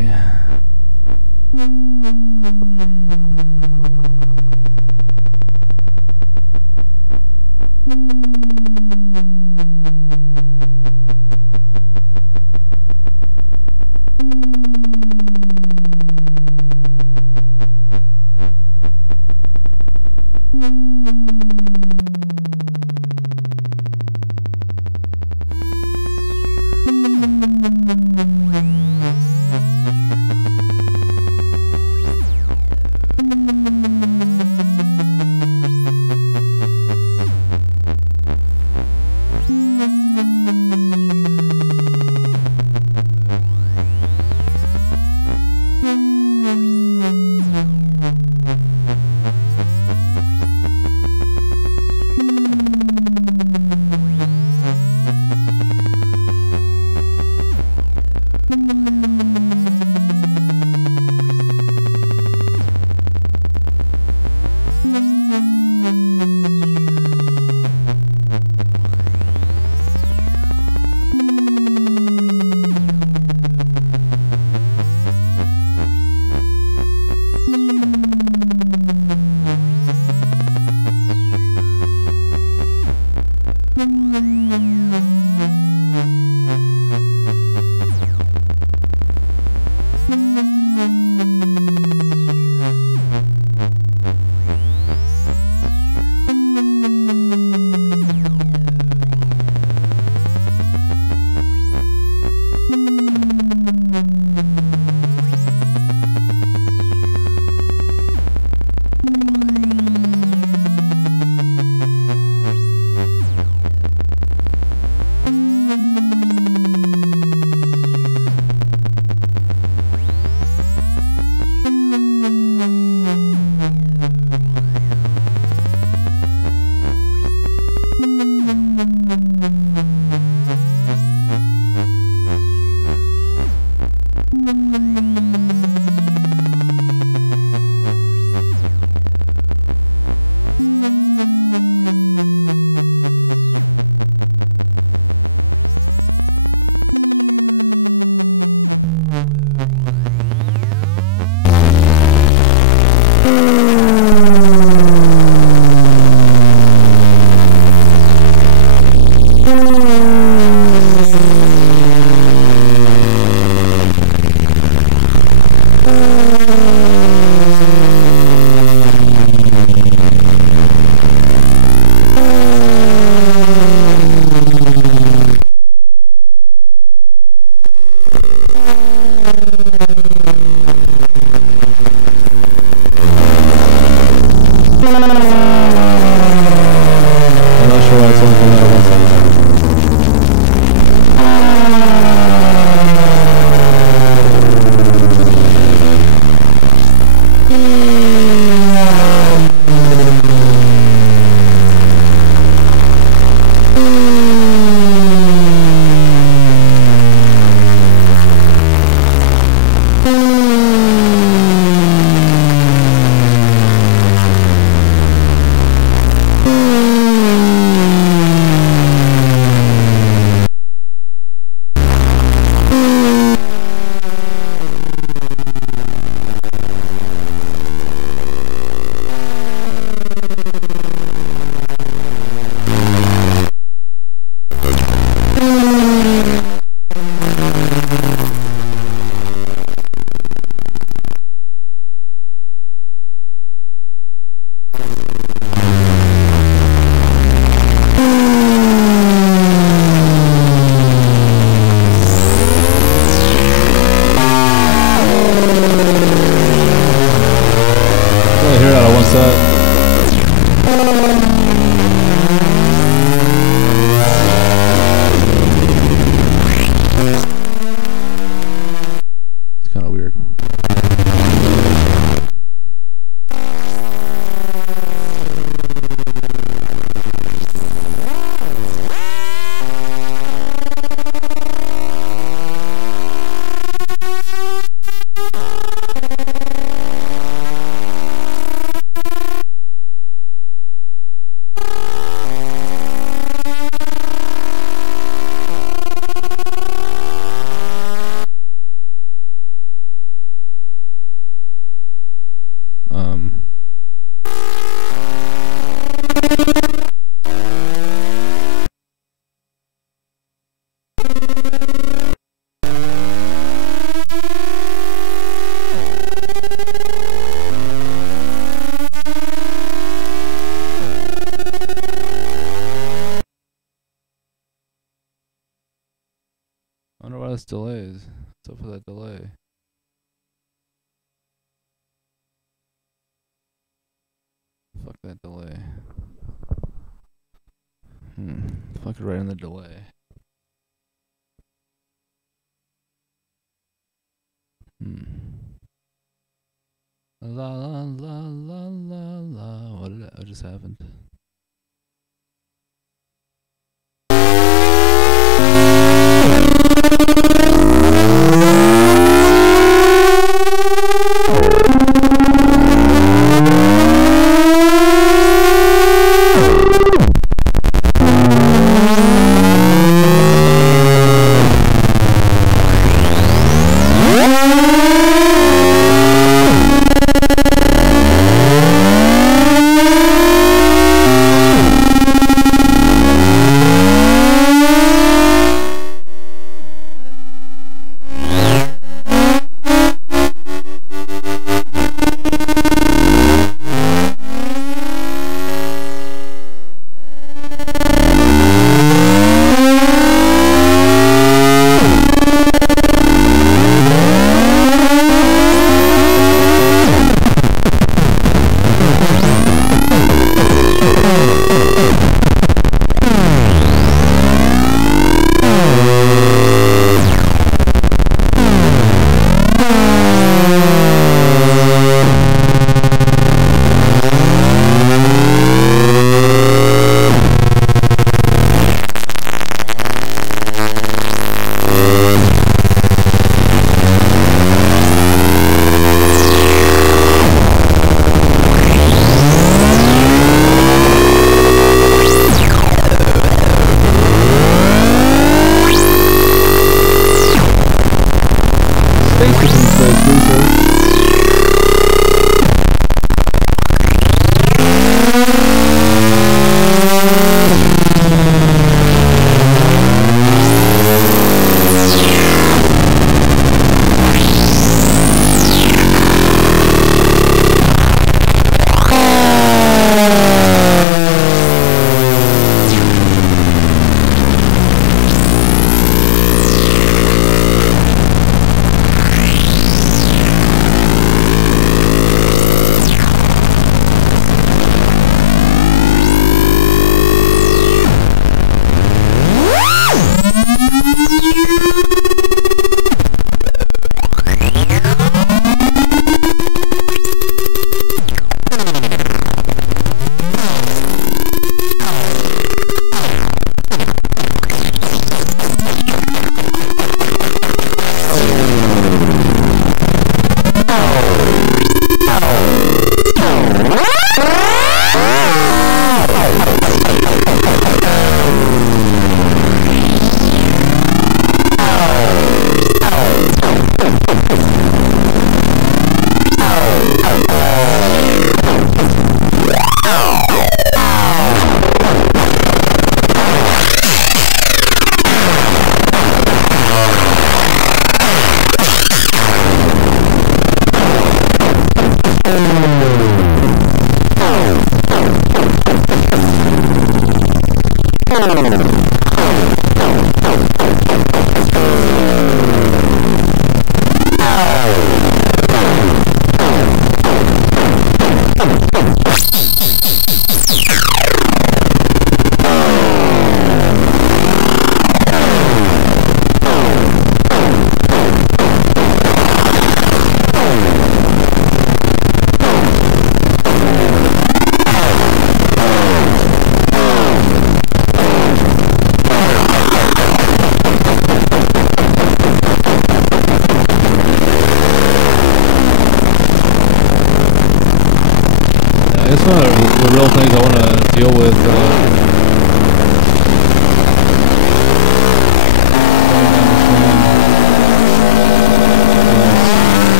I wonder why this delays. What's up with that delay? Fuck that delay. Fuck it right in the delay. La la la la la la. What just happened?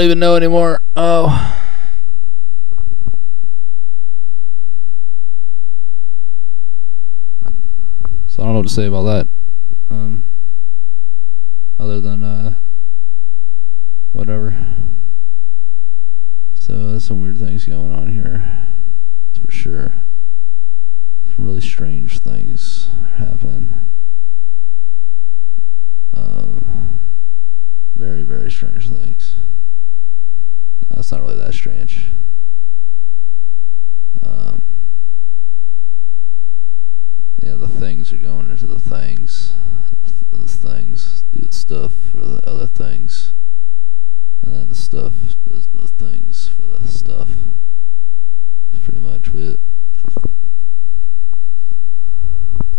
don't even know anymore. Oh. So I don't know what to say about that. Other than whatever. So there's some weird things going on here. That's for sure. Some really strange things are happening. Very, very strange things. No, it's not really that strange. Yeah, the things are going into the things. The things do the stuff for the other things. And then the stuff does the things for the stuff. That's pretty much it.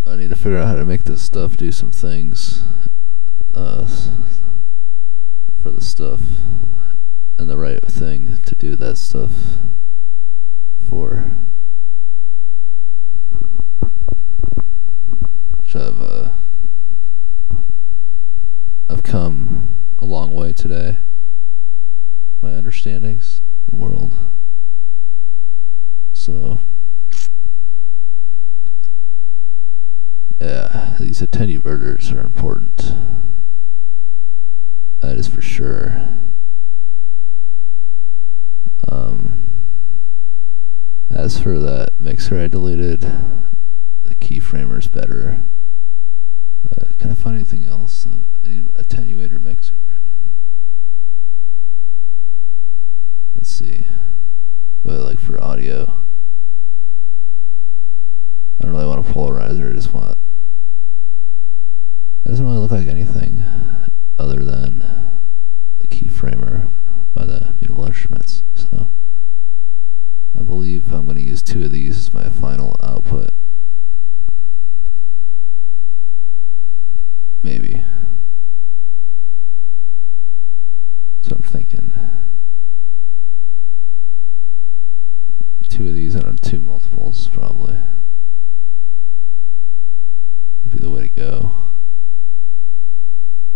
I need to figure out how to make this stuff do some things for the stuff, and the right thing to do that stuff for. Which I've come a long way today. My understandings of the world. So yeah, these attenuators are important. That is for sure. As for that mixer I deleted, the keyframer's better. But can I find anything else? I need an attenuator mixer. Let's see. But like for audio, I don't really want a polarizer. I just want. It doesn't really look like anything other than the keyframer by the Mutable Instruments. So I believe I'm going to use 2 of these as my final output. Maybe. So I'm thinking 2 of these and 2 multiples probably would be the way to go.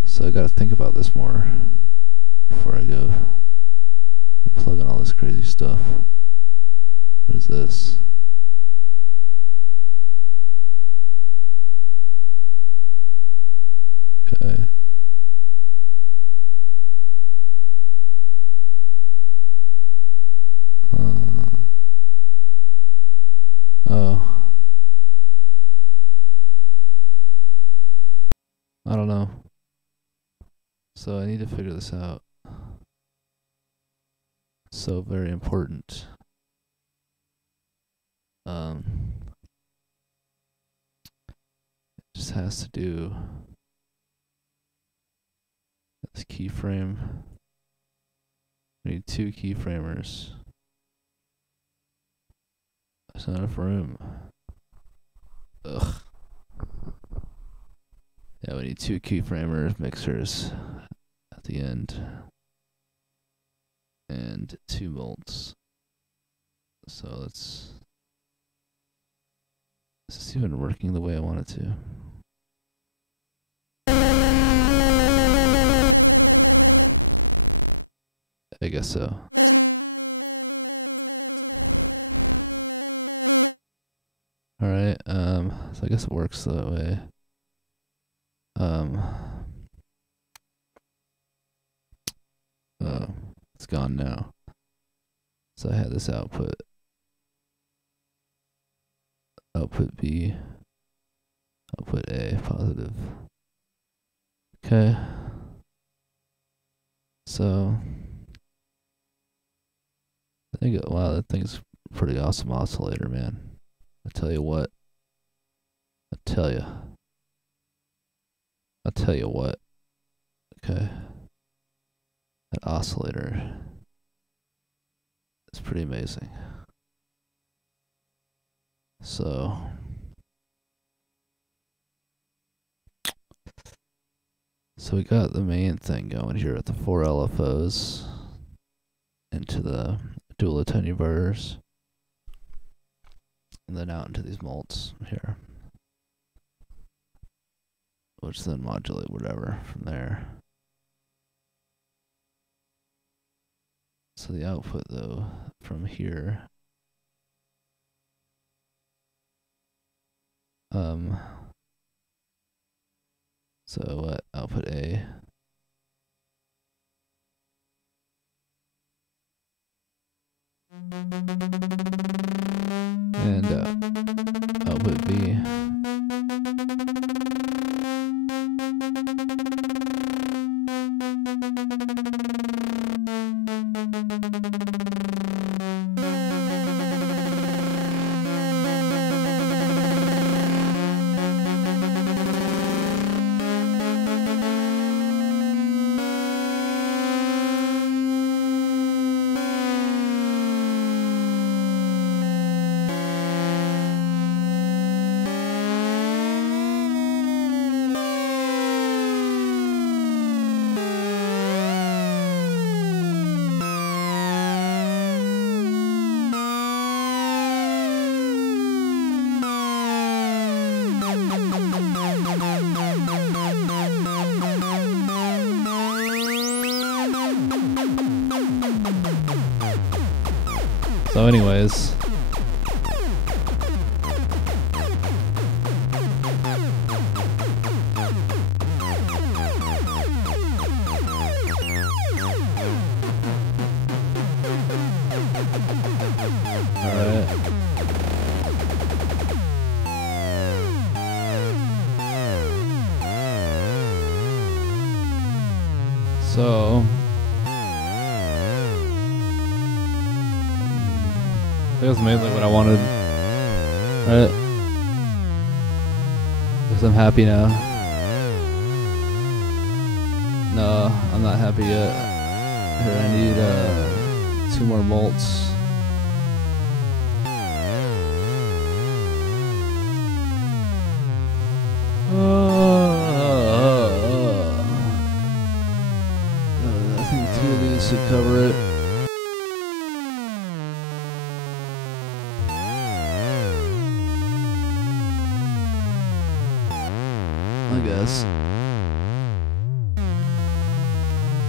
So I gotta think about this more before I go plug in all this crazy stuff. What is this? Okay. Oh. I don't know. So I need to figure this out. So very important. It just has to do this keyframe. We need 2 keyframers. There's not enough room. Ugh. Yeah, we need 2 keyframer mixers at the end. And 2 volts. So let's. Is this even working the way I want it to? I guess so. Alright, so I guess it works that way. It's gone now. So I had this output. Output B. Output A, positive. Okay. So I think, wow, that thing's a pretty awesome oscillator, man. I tell you what. I tell you. I'll tell you what. Okay. That oscillator is pretty amazing. So we got the main thing going here at the 4 LFOs into the dual attenuators, and then out into these mults here, which then modulate whatever from there. So the output though from here. So what? Output A. And output B. So anyways, alright. So that's mainly what I wanted, right? Because I'm happy now. No, I'm not happy yet. Here, I need 2 more molts. I think 2 of these should cover it.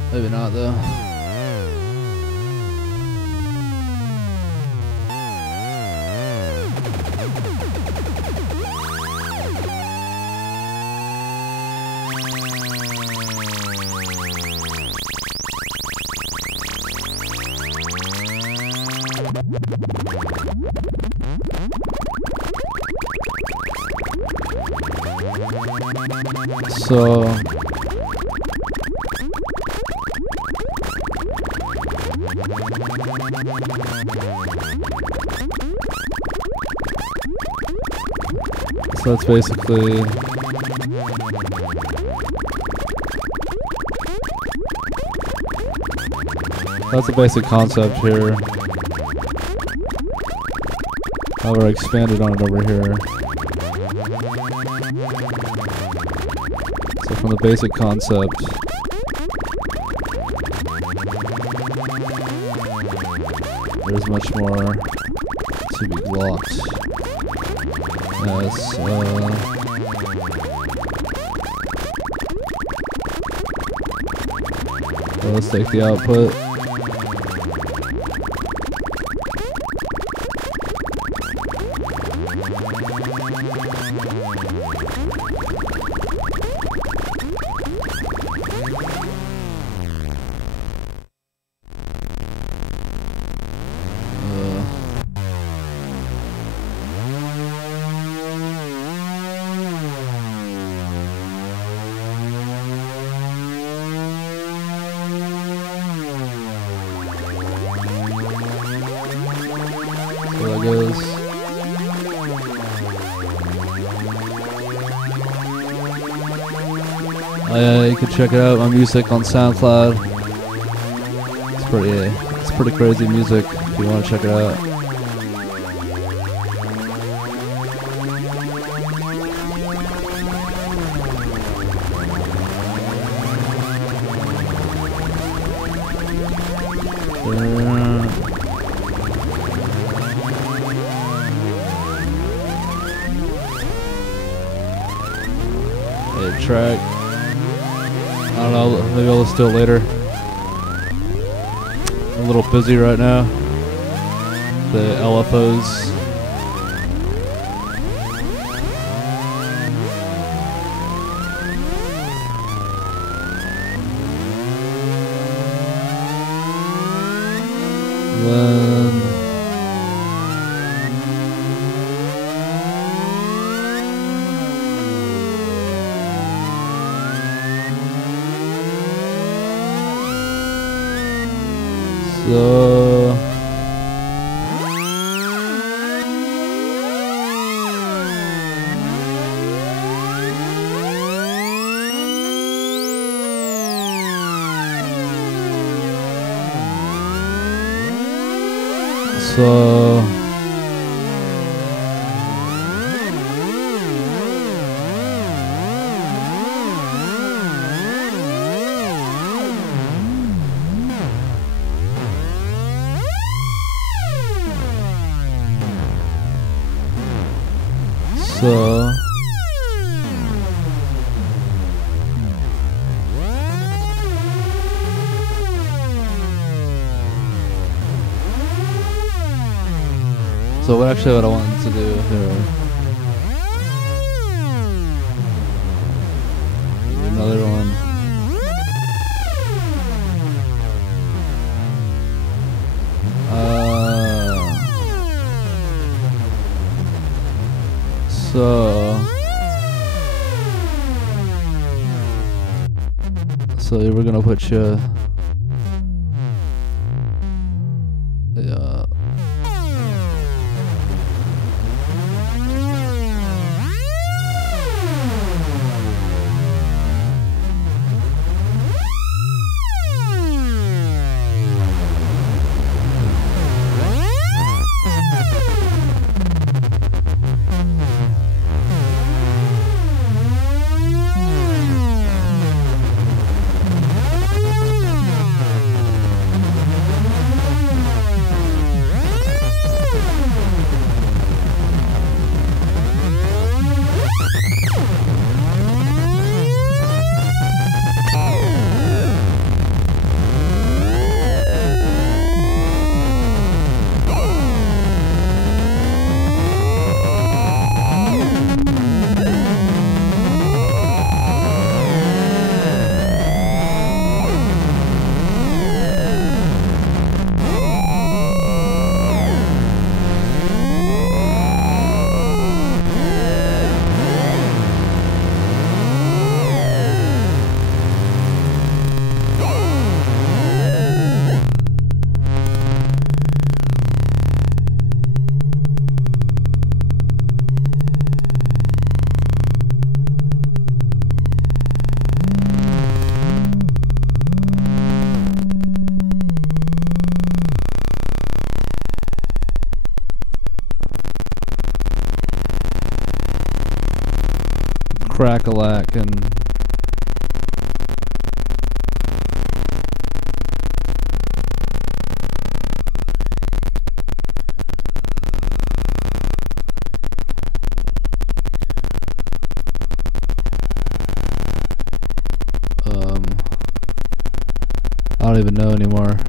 Maybe not though. So that's basically that's the basic concept here. However, I expanded on it over here. So from the basic concept, there's much more to be blocked. Yes, so let's take the output. You can check out my music on SoundCloud. It's pretty crazy music if you want to check it out. Track. I don't know, maybe I'll just do it later. a little busy right now. The LFOs. So actually what I wanted to do is another one. So we're gonna put you crack-a-lack and I don't even know anymore.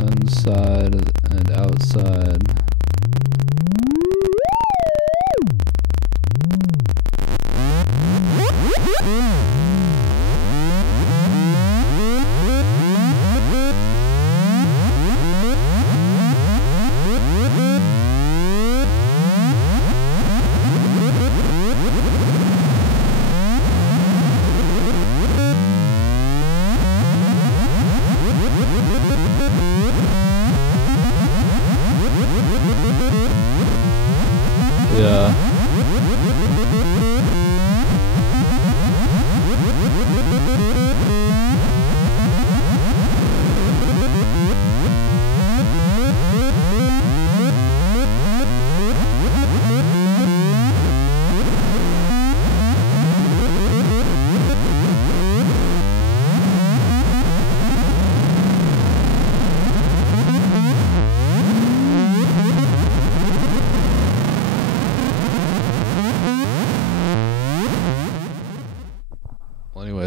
Inside and outside. Yeah.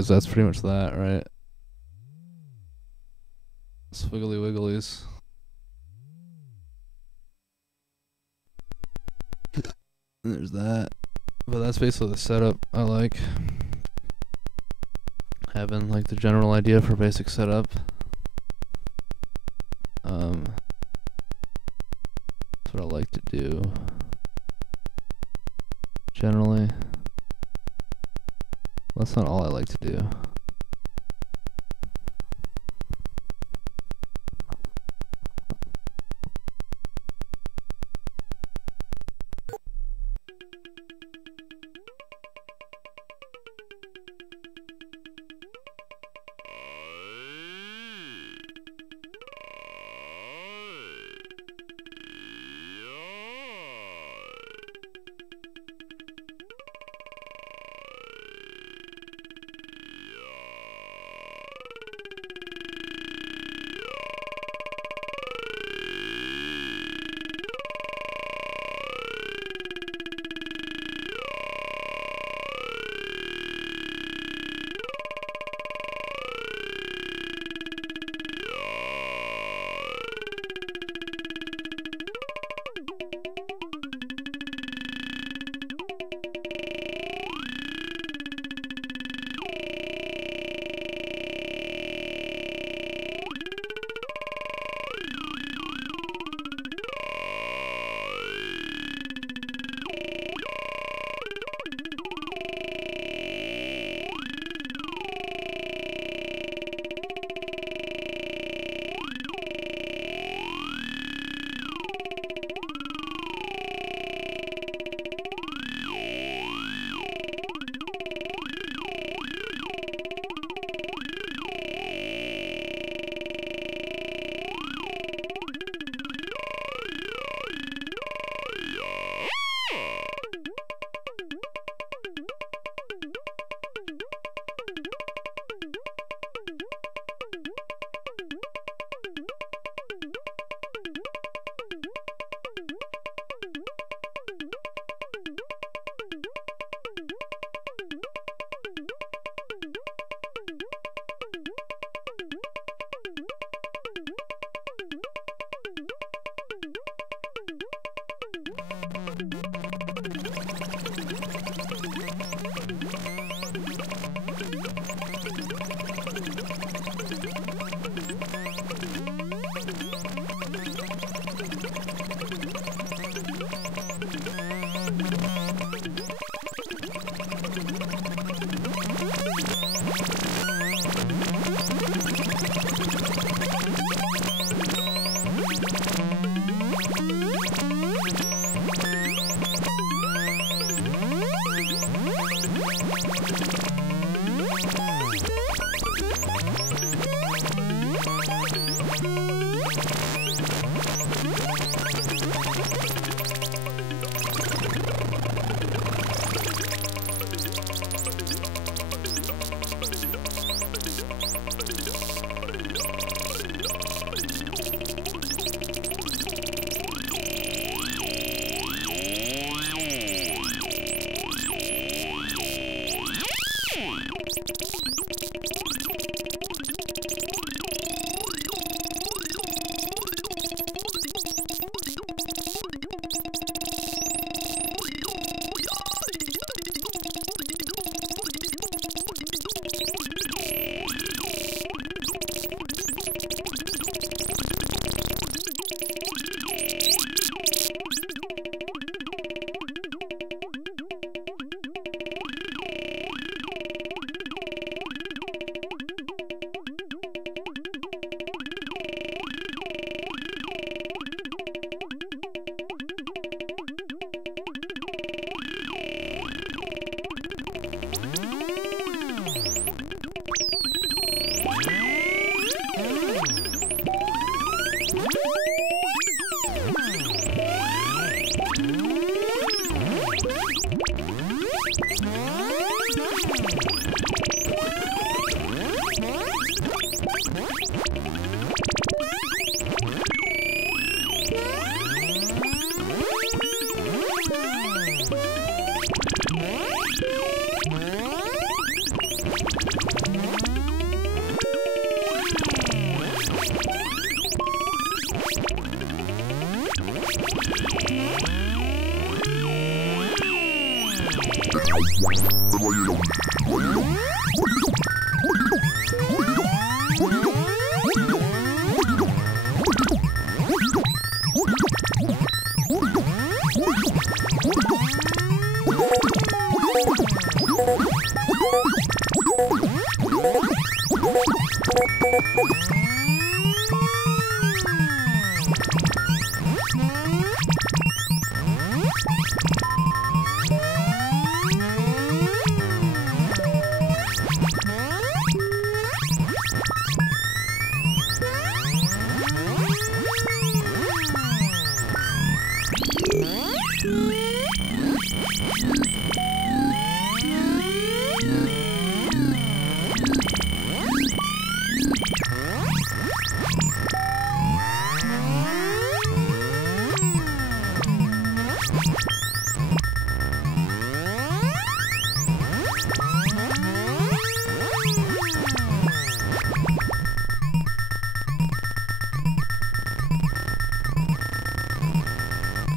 anyways, that's pretty much that, right? Swiggly wigglies. And there's that. But that's basically the setup I like. Having like the general idea for basic setup. That's what I like to do. Generally. Well, that's not all I like to do.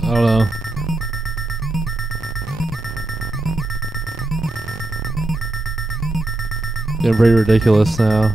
I don't know. Getting pretty ridiculous now.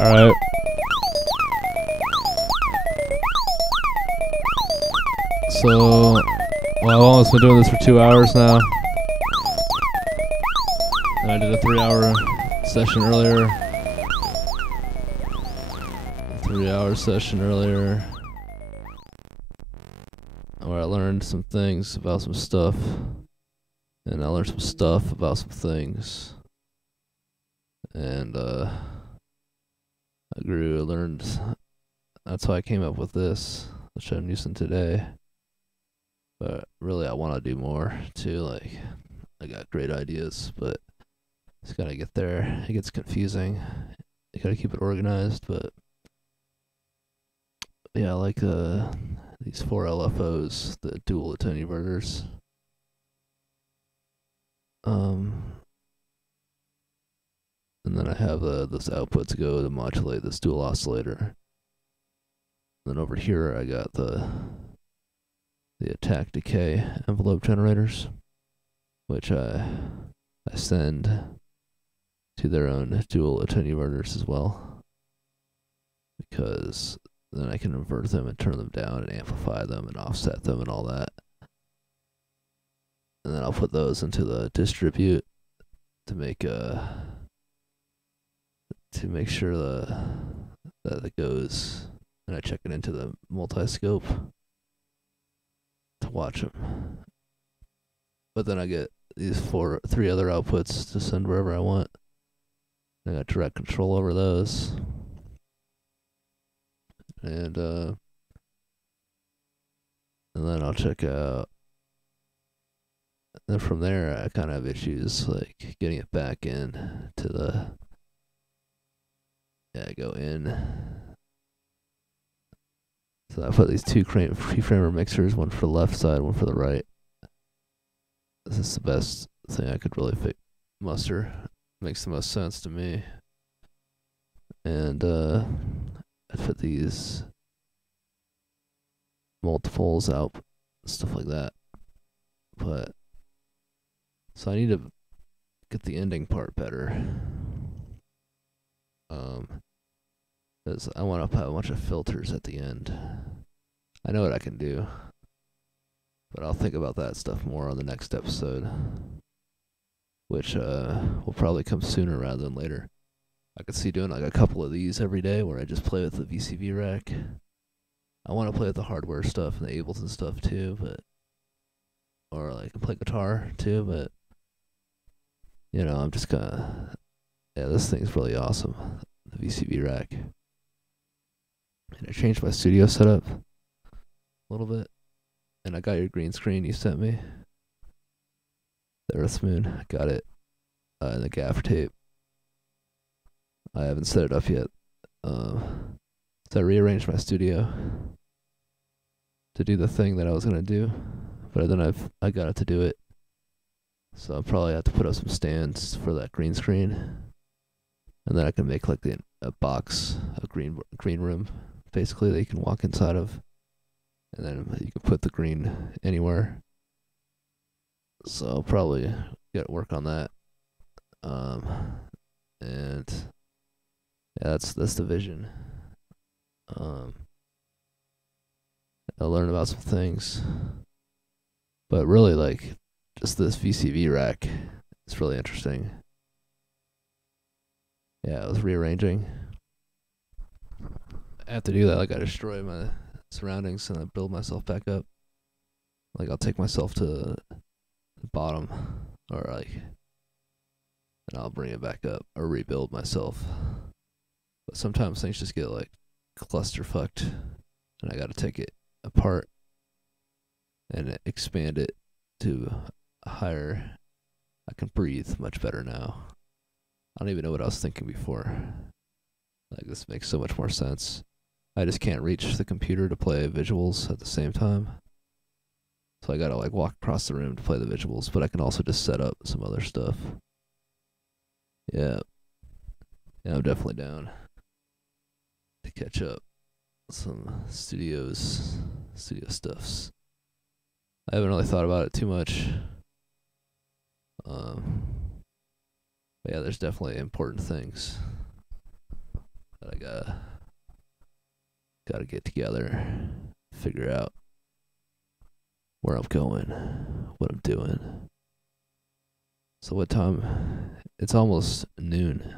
Alright. So, well, I've almost been doing this for 2 hours now. And I did a 3-hour session earlier. 3-hour session earlier. Where I learned some things about some stuff. And I learned some stuff about some things. And, I grew, I learned. That's how I came up with this, which I'm using today. But really, I want to do more too. Like, I got great ideas, but just gotta get there. It gets confusing. You gotta keep it organized, but yeah, I like these 4 LFOs, the dual attenuators. And then I have this output to go to modulate this dual oscillator. Then over here I got the attack decay envelope generators, which I send to their own dual attenuators as well, because then I can invert them and turn them down and amplify them and offset them and all that. And then I'll put those into the distribute to make sure that it goes, and I check it into the multi-scope to watch them. But then I get these 3 other outputs to send wherever I want. I got direct control over those. And then I'll check out. And from there, I kind of have issues like getting it back in to the. Yeah, I go in. So I put these 2 pre-framer mixers, one for the left side, one for the right. This is the best thing I could really muster. Makes the most sense to me. And I put these multiples out, stuff like that. But So I need to get the ending part better. Because I want to put a bunch of filters at the end. I know what I can do, but I'll think about that stuff more on the next episode, which will probably come sooner rather than later. I could see doing like a couple of these every day where I just play with the VCVrack. I want to play with the hardware stuff and the Ableton stuff too, or like play guitar too, but you know, I'm just gonna, yeah, this thing's really awesome, the VCVrack. And I changed my studio setup a little bit, and I got your green screen you sent me, the Earth Moon. I got it in the gaffer tape. I haven't set it up yet. So I rearranged my studio to do the thing that I was gonna do, but then I got it to do it. So I'll probably have to put up some stands for that green screen, and then I can make like a box, a green room, basically, that you can walk inside of, and then you can put the green anywhere. So I'll probably get work on that. And yeah, that's the vision. I'll learn about some things, but really, like, just this VCVrack, it's really interesting. Yeah, I was rearranging. I have to do that. Like, I destroy my surroundings and I build myself back up. Like, I'll take myself to the bottom, or like, and I'll bring it back up or rebuild myself. But sometimes things just get like clusterfucked, and I gotta take it apart and expand it to a higher. I can breathe much better now. I don't even know what I was thinking before. Like, this makes so much more sense. I just can't reach the computer to play visuals at the same time. So I gotta like walk across the room to play the visuals, but I can also just set up some other stuff. Yeah. Yeah, I'm definitely down to catch up some studio stuffs. I haven't really thought about it too much. But yeah, there's definitely important things that I gotta get together, figure out where I'm going, what I'm doing. So what time? It's almost noon.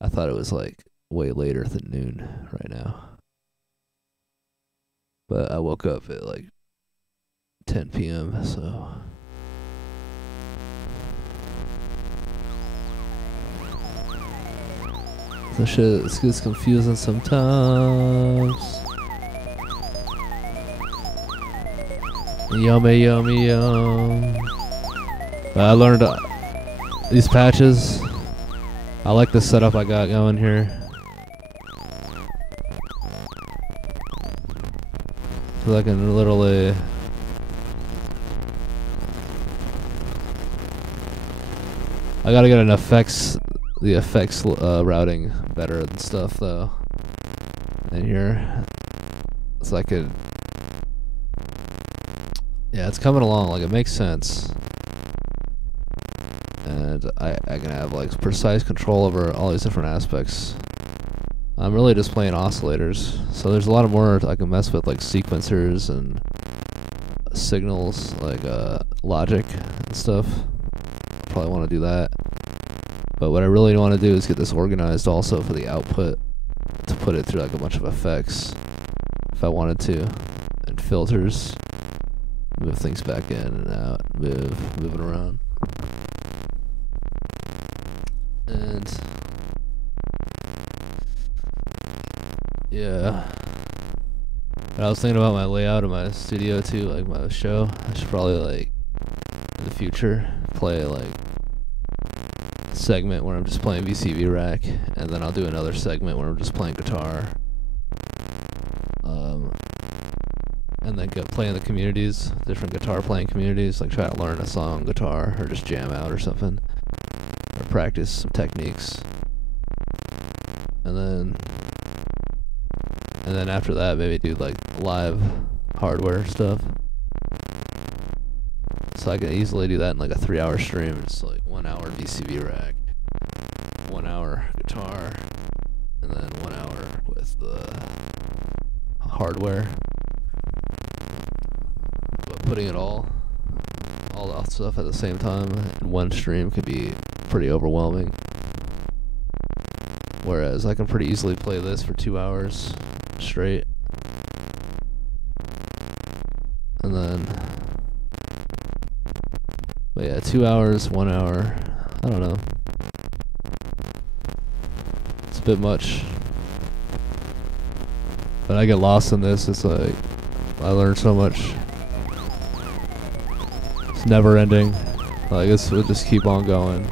I thought it was like way later than noon right now. But I woke up at like 10 p.m., so the shit gets confusing sometimes. Yummy, yummy, yum. But I learned these patches. I like the setup I got going here. So I can literally I gotta get the effects routing better and stuff though. In here, so I could, yeah, it's coming along. Like, it makes sense, and I can have like precise control over all these different aspects. I'm really just playing oscillators, so there's a lot more I can mess with, like sequencers and signals, like logic and stuff. I probably want to do that. But what I really want to do is get this organized also for the output, to put it through like a bunch of effects if I wanted to, and filters, move things back in and out, move it around. And yeah, but I was thinking about my layout of my studio too, like my show. I should probably, like, in the future, play like a segment where I'm just playing VCVrack, and then I'll do another segment where I'm just playing guitar. And then play in the communities, different guitar playing communities, like try to learn a song on guitar or just jam out or something, or practice some techniques. And then after that, maybe do like live hardware stuff. So I could easily do that in like a 3-hour stream, just like 1 hour VCVrack, 1 hour guitar, and then 1 hour with the hardware. But putting it all that stuff at the same time in one stream could be pretty overwhelming. Whereas I can pretty easily play this for 2 hours straight. And then, but yeah, 2 hours, 1 hour, I don't know. It's a bit much. But I get lost in this. It's like, I learn so much. It's never ending. Like, this would just keep on going.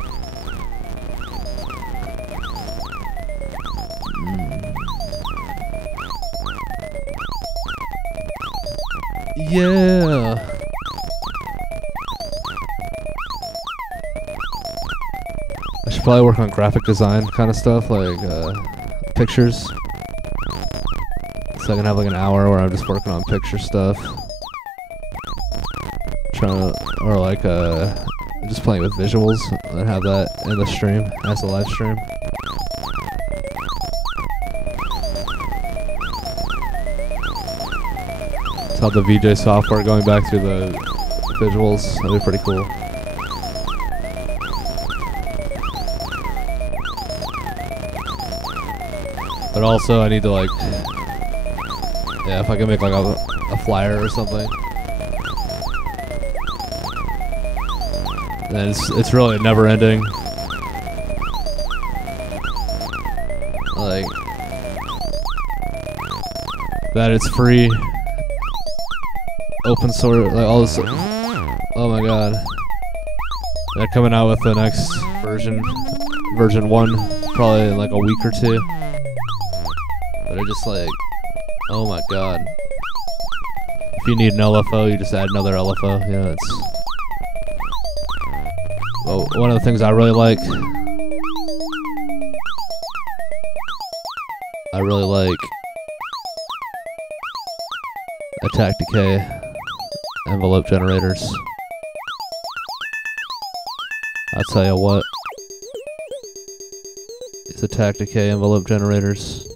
Yeah. I should probably work on graphic design kind of stuff, like pictures. So I can have like an hour where I'm just working on picture stuff. Or like just playing with visuals and have that in the stream as a live stream. So the VJ software going back through the visuals, that'd be pretty cool. But also I need to like, yeah, if I can make like a flyer or something. Then it's really never ending. Like that it's free, open source, like all this. Oh my god, they're coming out with the next version 1, probably in like a week or 2. But I just like, oh my god. If you need an LFO, you just add another LFO. Yeah, it's. Well, one of the things I really like attack decay envelope generators. I'll tell you what, these attack decay envelope generators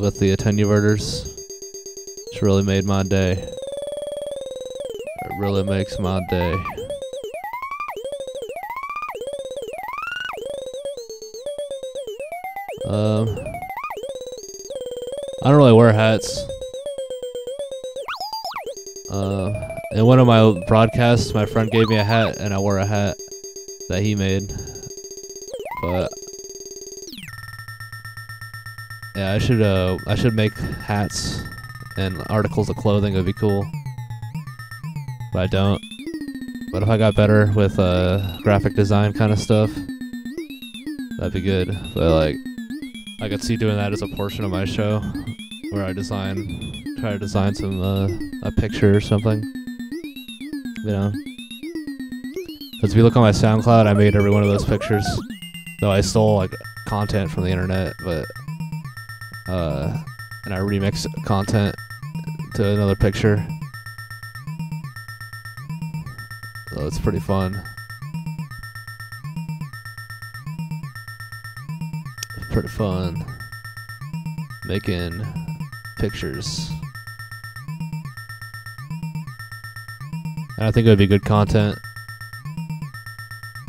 with the attenuverters, it's really made my day. It really makes my day. I don't really wear hats. In one of my broadcasts, my friend gave me a hat, and I wore a hat that he made. But yeah, I should make hats and articles of clothing. It'd be cool. But I don't. But if I got better with graphic design kind of stuff, that'd be good. But like, I could see doing that as a portion of my show, where I try to design some a picture or something. You know, because if you look on my SoundCloud, I made every one of those pictures. Though I stole like content from the internet, but and I remixed content to another picture. So it's pretty fun. It's pretty fun making pictures. And I think it would be good content.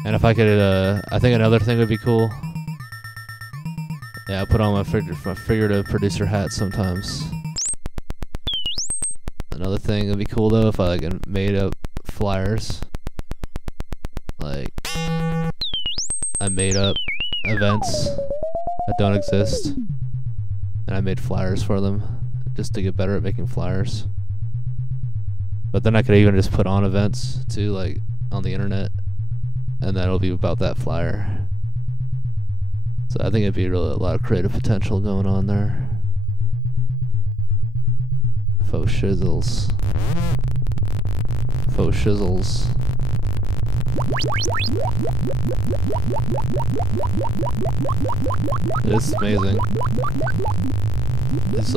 And if I could, I think another thing would be cool. Yeah, I put on my figurative producer hat sometimes. Another thing would be cool though if I like made up flyers. Like, I made up events that don't exist, and I made flyers for them just to get better at making flyers. But then I could even just put on events too, like on the internet, and then it'll be about that flyer. So I think it'd be really a lot of creative potential going on there. Faux shizzles. Faux shizzles. It's amazing. It's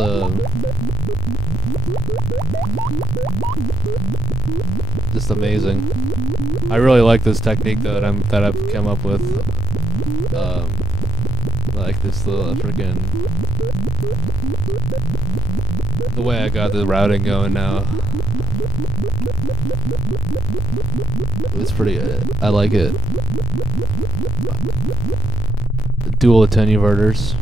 just amazing. I really like this technique though that I've come up with. Like just the freaking the way I got the routing going now. It's pretty. I like it. Dual attenuverters.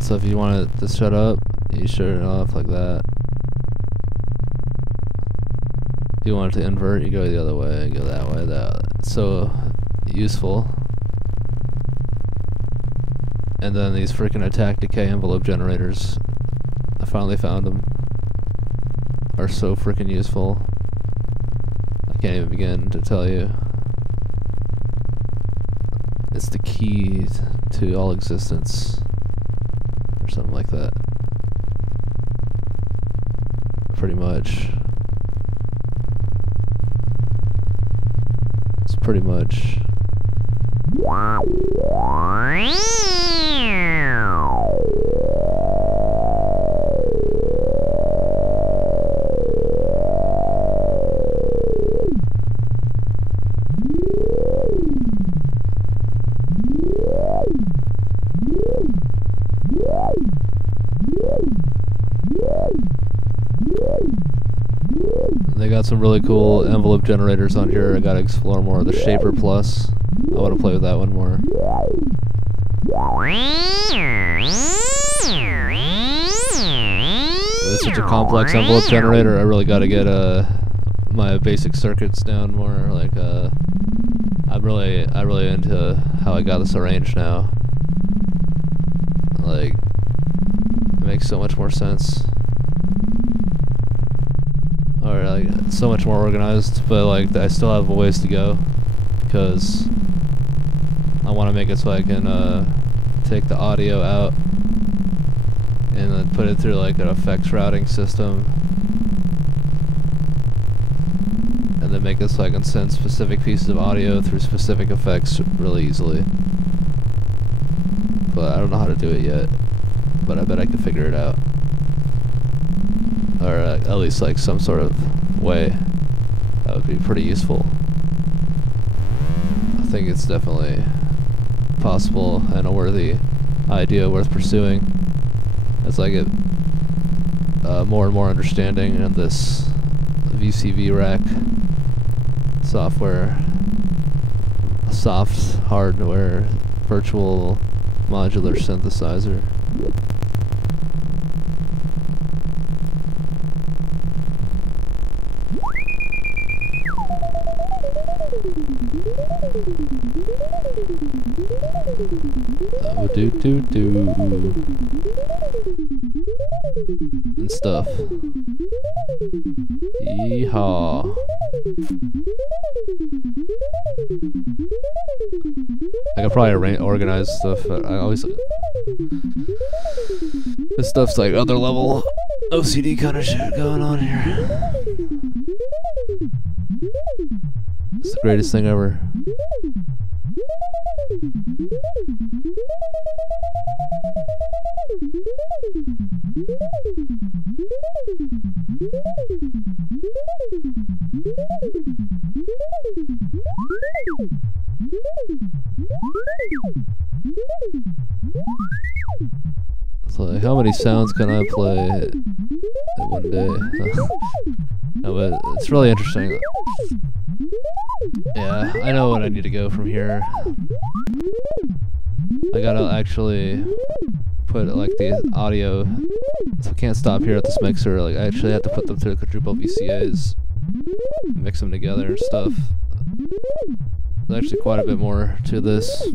So if you want it to shut up, you shut it off like that. If you want it to invert, you go the other way, go that way. It's so useful. And then these freaking attack decay envelope generators, I finally found them, are so freaking useful. I can't even begin to tell you. It's the key to all existence, or something like that. Pretty much. It's pretty much. They got some really cool envelope generators on here. I gotta explore more of the Shaper Plus. I wanna play with that one more. It's such a complex envelope generator. I really gotta get my basic circuits down more. Like I'm really into how I got this arranged now. Like it makes so much more sense. Or like so much more organized, but like I still have a ways to go because I want to make it so I can take the audio out and then put it through like an effects routing system, and then make it so I can send specific pieces of audio through specific effects really easily. But I don't know how to do it yet, but I bet I can figure it out. Or at least like some sort of way. That would be pretty useful. I think it's definitely possible and a worthy idea worth pursuing as I get more and more understanding of this VCVrack software, soft hardware, virtual modular synthesizer. And stuff. Yeehaw. I could probably organize stuff. I always. This stuff's like other level OCD kind of shit going on here. It's the greatest thing ever. So like, how many sounds can I play in one day? No, but it's really interesting. Yeah, I know what I need to go from here. I gotta actually put like the audio, so I can't stop here at this mixer. Like I actually have to put them through quadruple VCAs, mix them together and stuff. There's actually quite a bit more to this.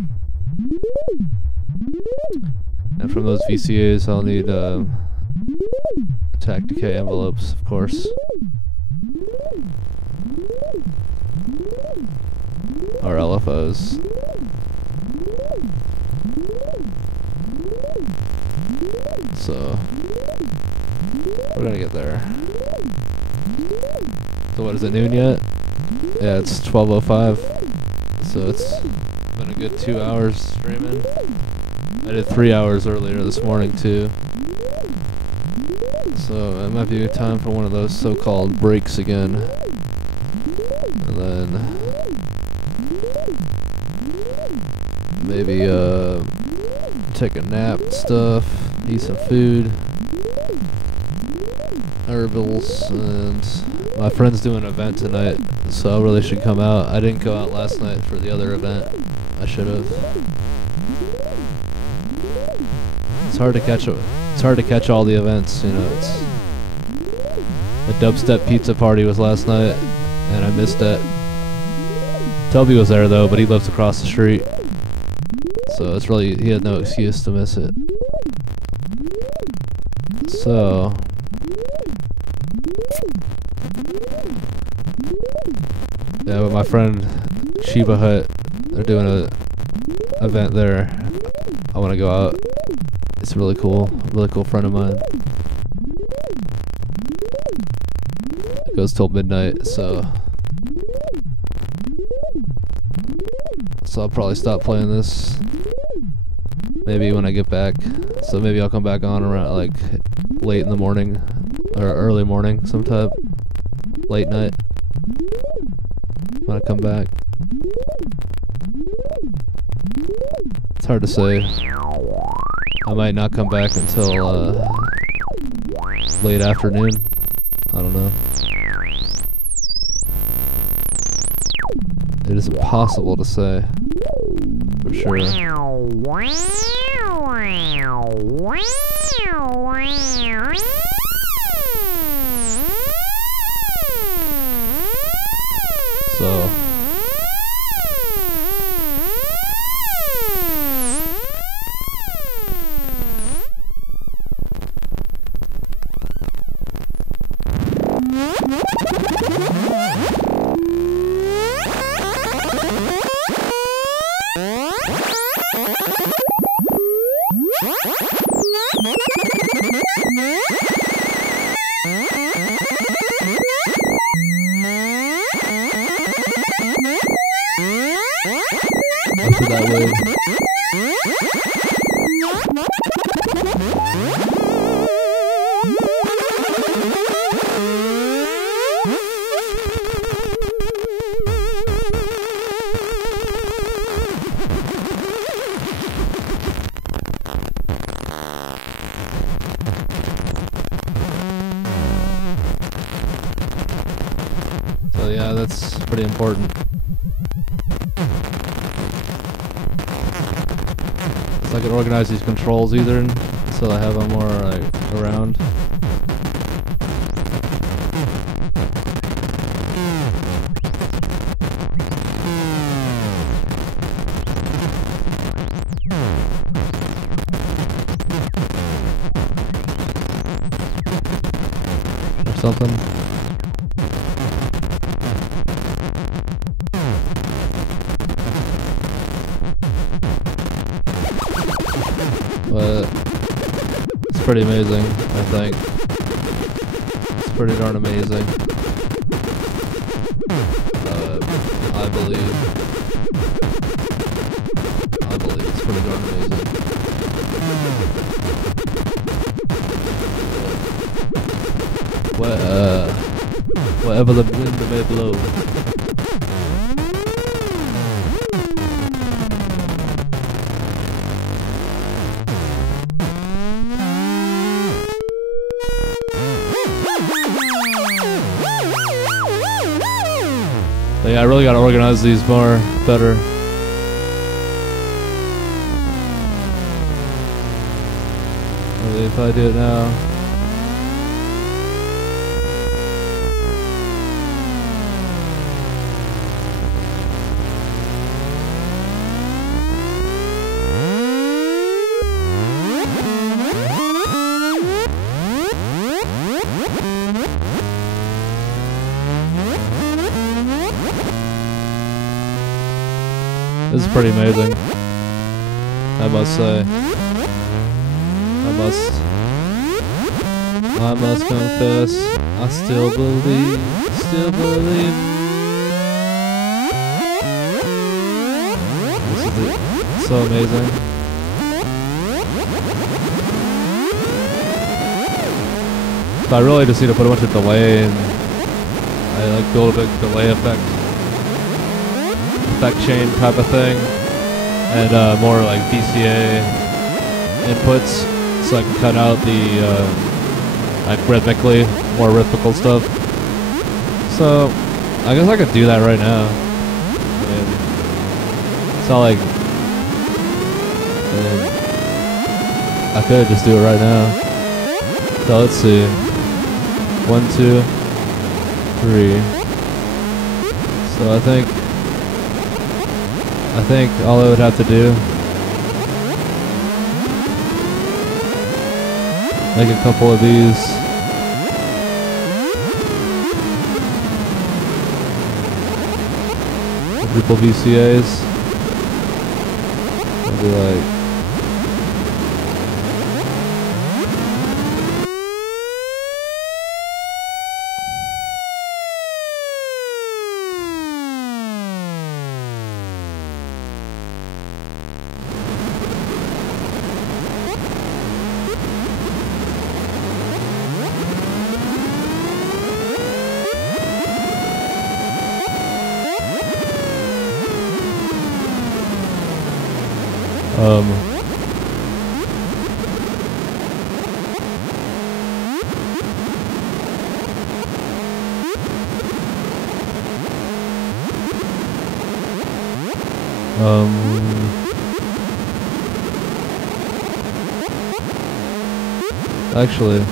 And from those VCAs I'll need attack decay envelopes, of course. Or LFOs. So we're gonna get there. So what is it, noon yet? Yeah, it's 12:05. So it's been a good 2 hours streaming. I did 3 hours earlier this morning too. So it might be time for one of those so-called breaks again. And then maybe take a nap and stuff, eat some food, herbals, and my friend's doing an event tonight, so I really should come out. I didn't go out last night for the other event. I should have. It's hard to catch. It's hard to catch all the events, you know. The dubstep pizza party was last night, and I missed it. Toby was there though, but he lives across the street, so it's really, he had no excuse to miss it. So yeah, but my friend Shiba Hut, they're doing a event there. I want to go out. It's really cool friend of mine. It goes till midnight, so I'll probably stop playing this maybe when I get back. So maybe I'll come back on around like late in the morning or early morning sometime, late night when I come back. It's hard to say. I might not come back until late afternoon. I don't know. It is impossible to say for sure. So after that wave. So yeah, that's pretty important. I can organize these controls either, so I have them more like around. Or something. But it's pretty amazing, I think. It's pretty darn amazing. I believe it's pretty darn amazing. Whatever the wind may blow. Yeah, I really gotta organize these more better. Maybe if I do it now. This is pretty amazing, I must say. I must confess, I still believe. This is so amazing. So I really just need to put a bunch of delay, and I like build a big delay effect chain type of thing, and more like VCA inputs, so I can cut out the like more rhythmical stuff. So I guess I could do that right now. I mean, it's not like, I could just do it right now. So let's see. 1, 2, 3. So I think all I would have to do, make a couple of these. Quadruple VCAs. I'll be like, actually,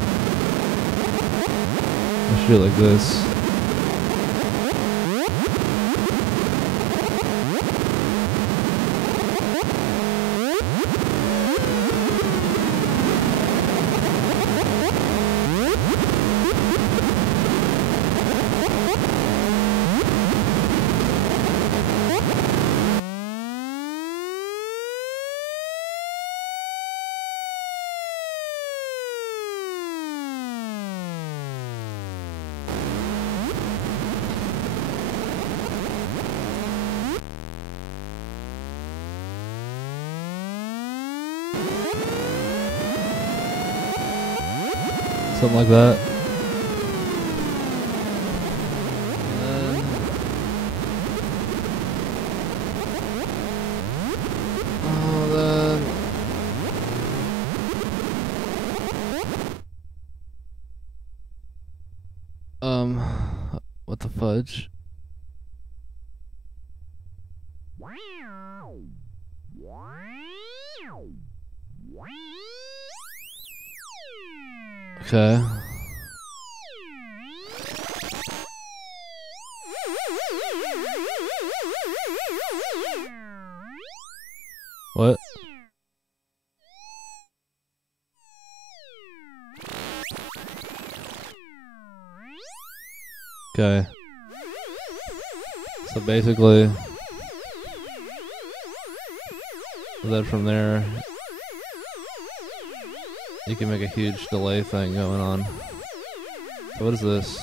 I should do it like this. Something like that. What the fudge? Okay. What? Okay. So basically, then from there, you can make a huge delay thing going on. So what is this?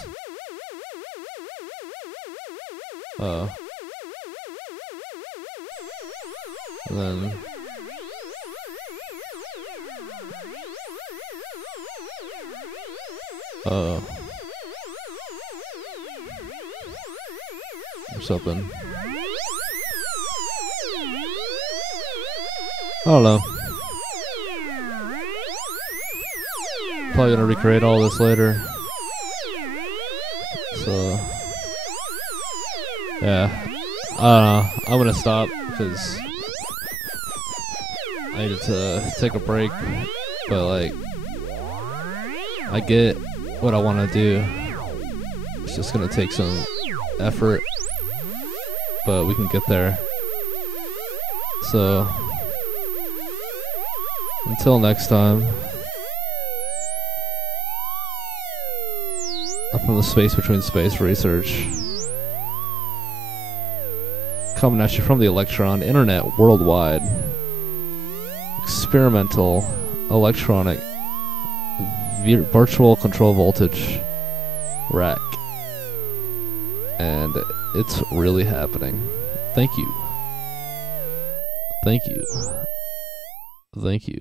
Oh. And then oh. Or something. I don't know. Probably gonna recreate all this later. So yeah. I'm gonna stop because I needed to take a break, but like I get what I wanna do. It's just gonna take some effort, but we can get there. So until next time, I'm from the Space Between Space Research, coming at you from the Electron Internet worldwide. Experimental electronic virtual control voltage rack. And it's really happening. Thank you. Thank you. Thank you.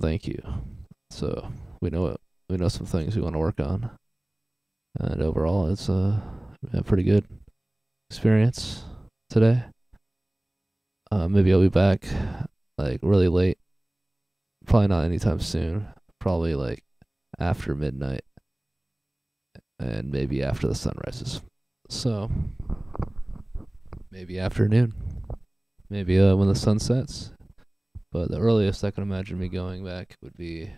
Thank you. So, we know it. we know some things we want to work on. And overall, it's a pretty good experience today. Maybe I'll be back like really late. Probably not anytime soon. Probably like after midnight. And maybe after the sun rises. So maybe afternoon. Maybe when the sun sets. But the earliest I can imagine me going back would be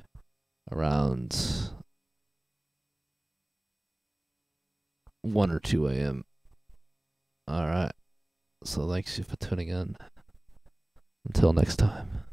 around 1 or 2 a.m. Alright. So thanks for tuning in. Until next time.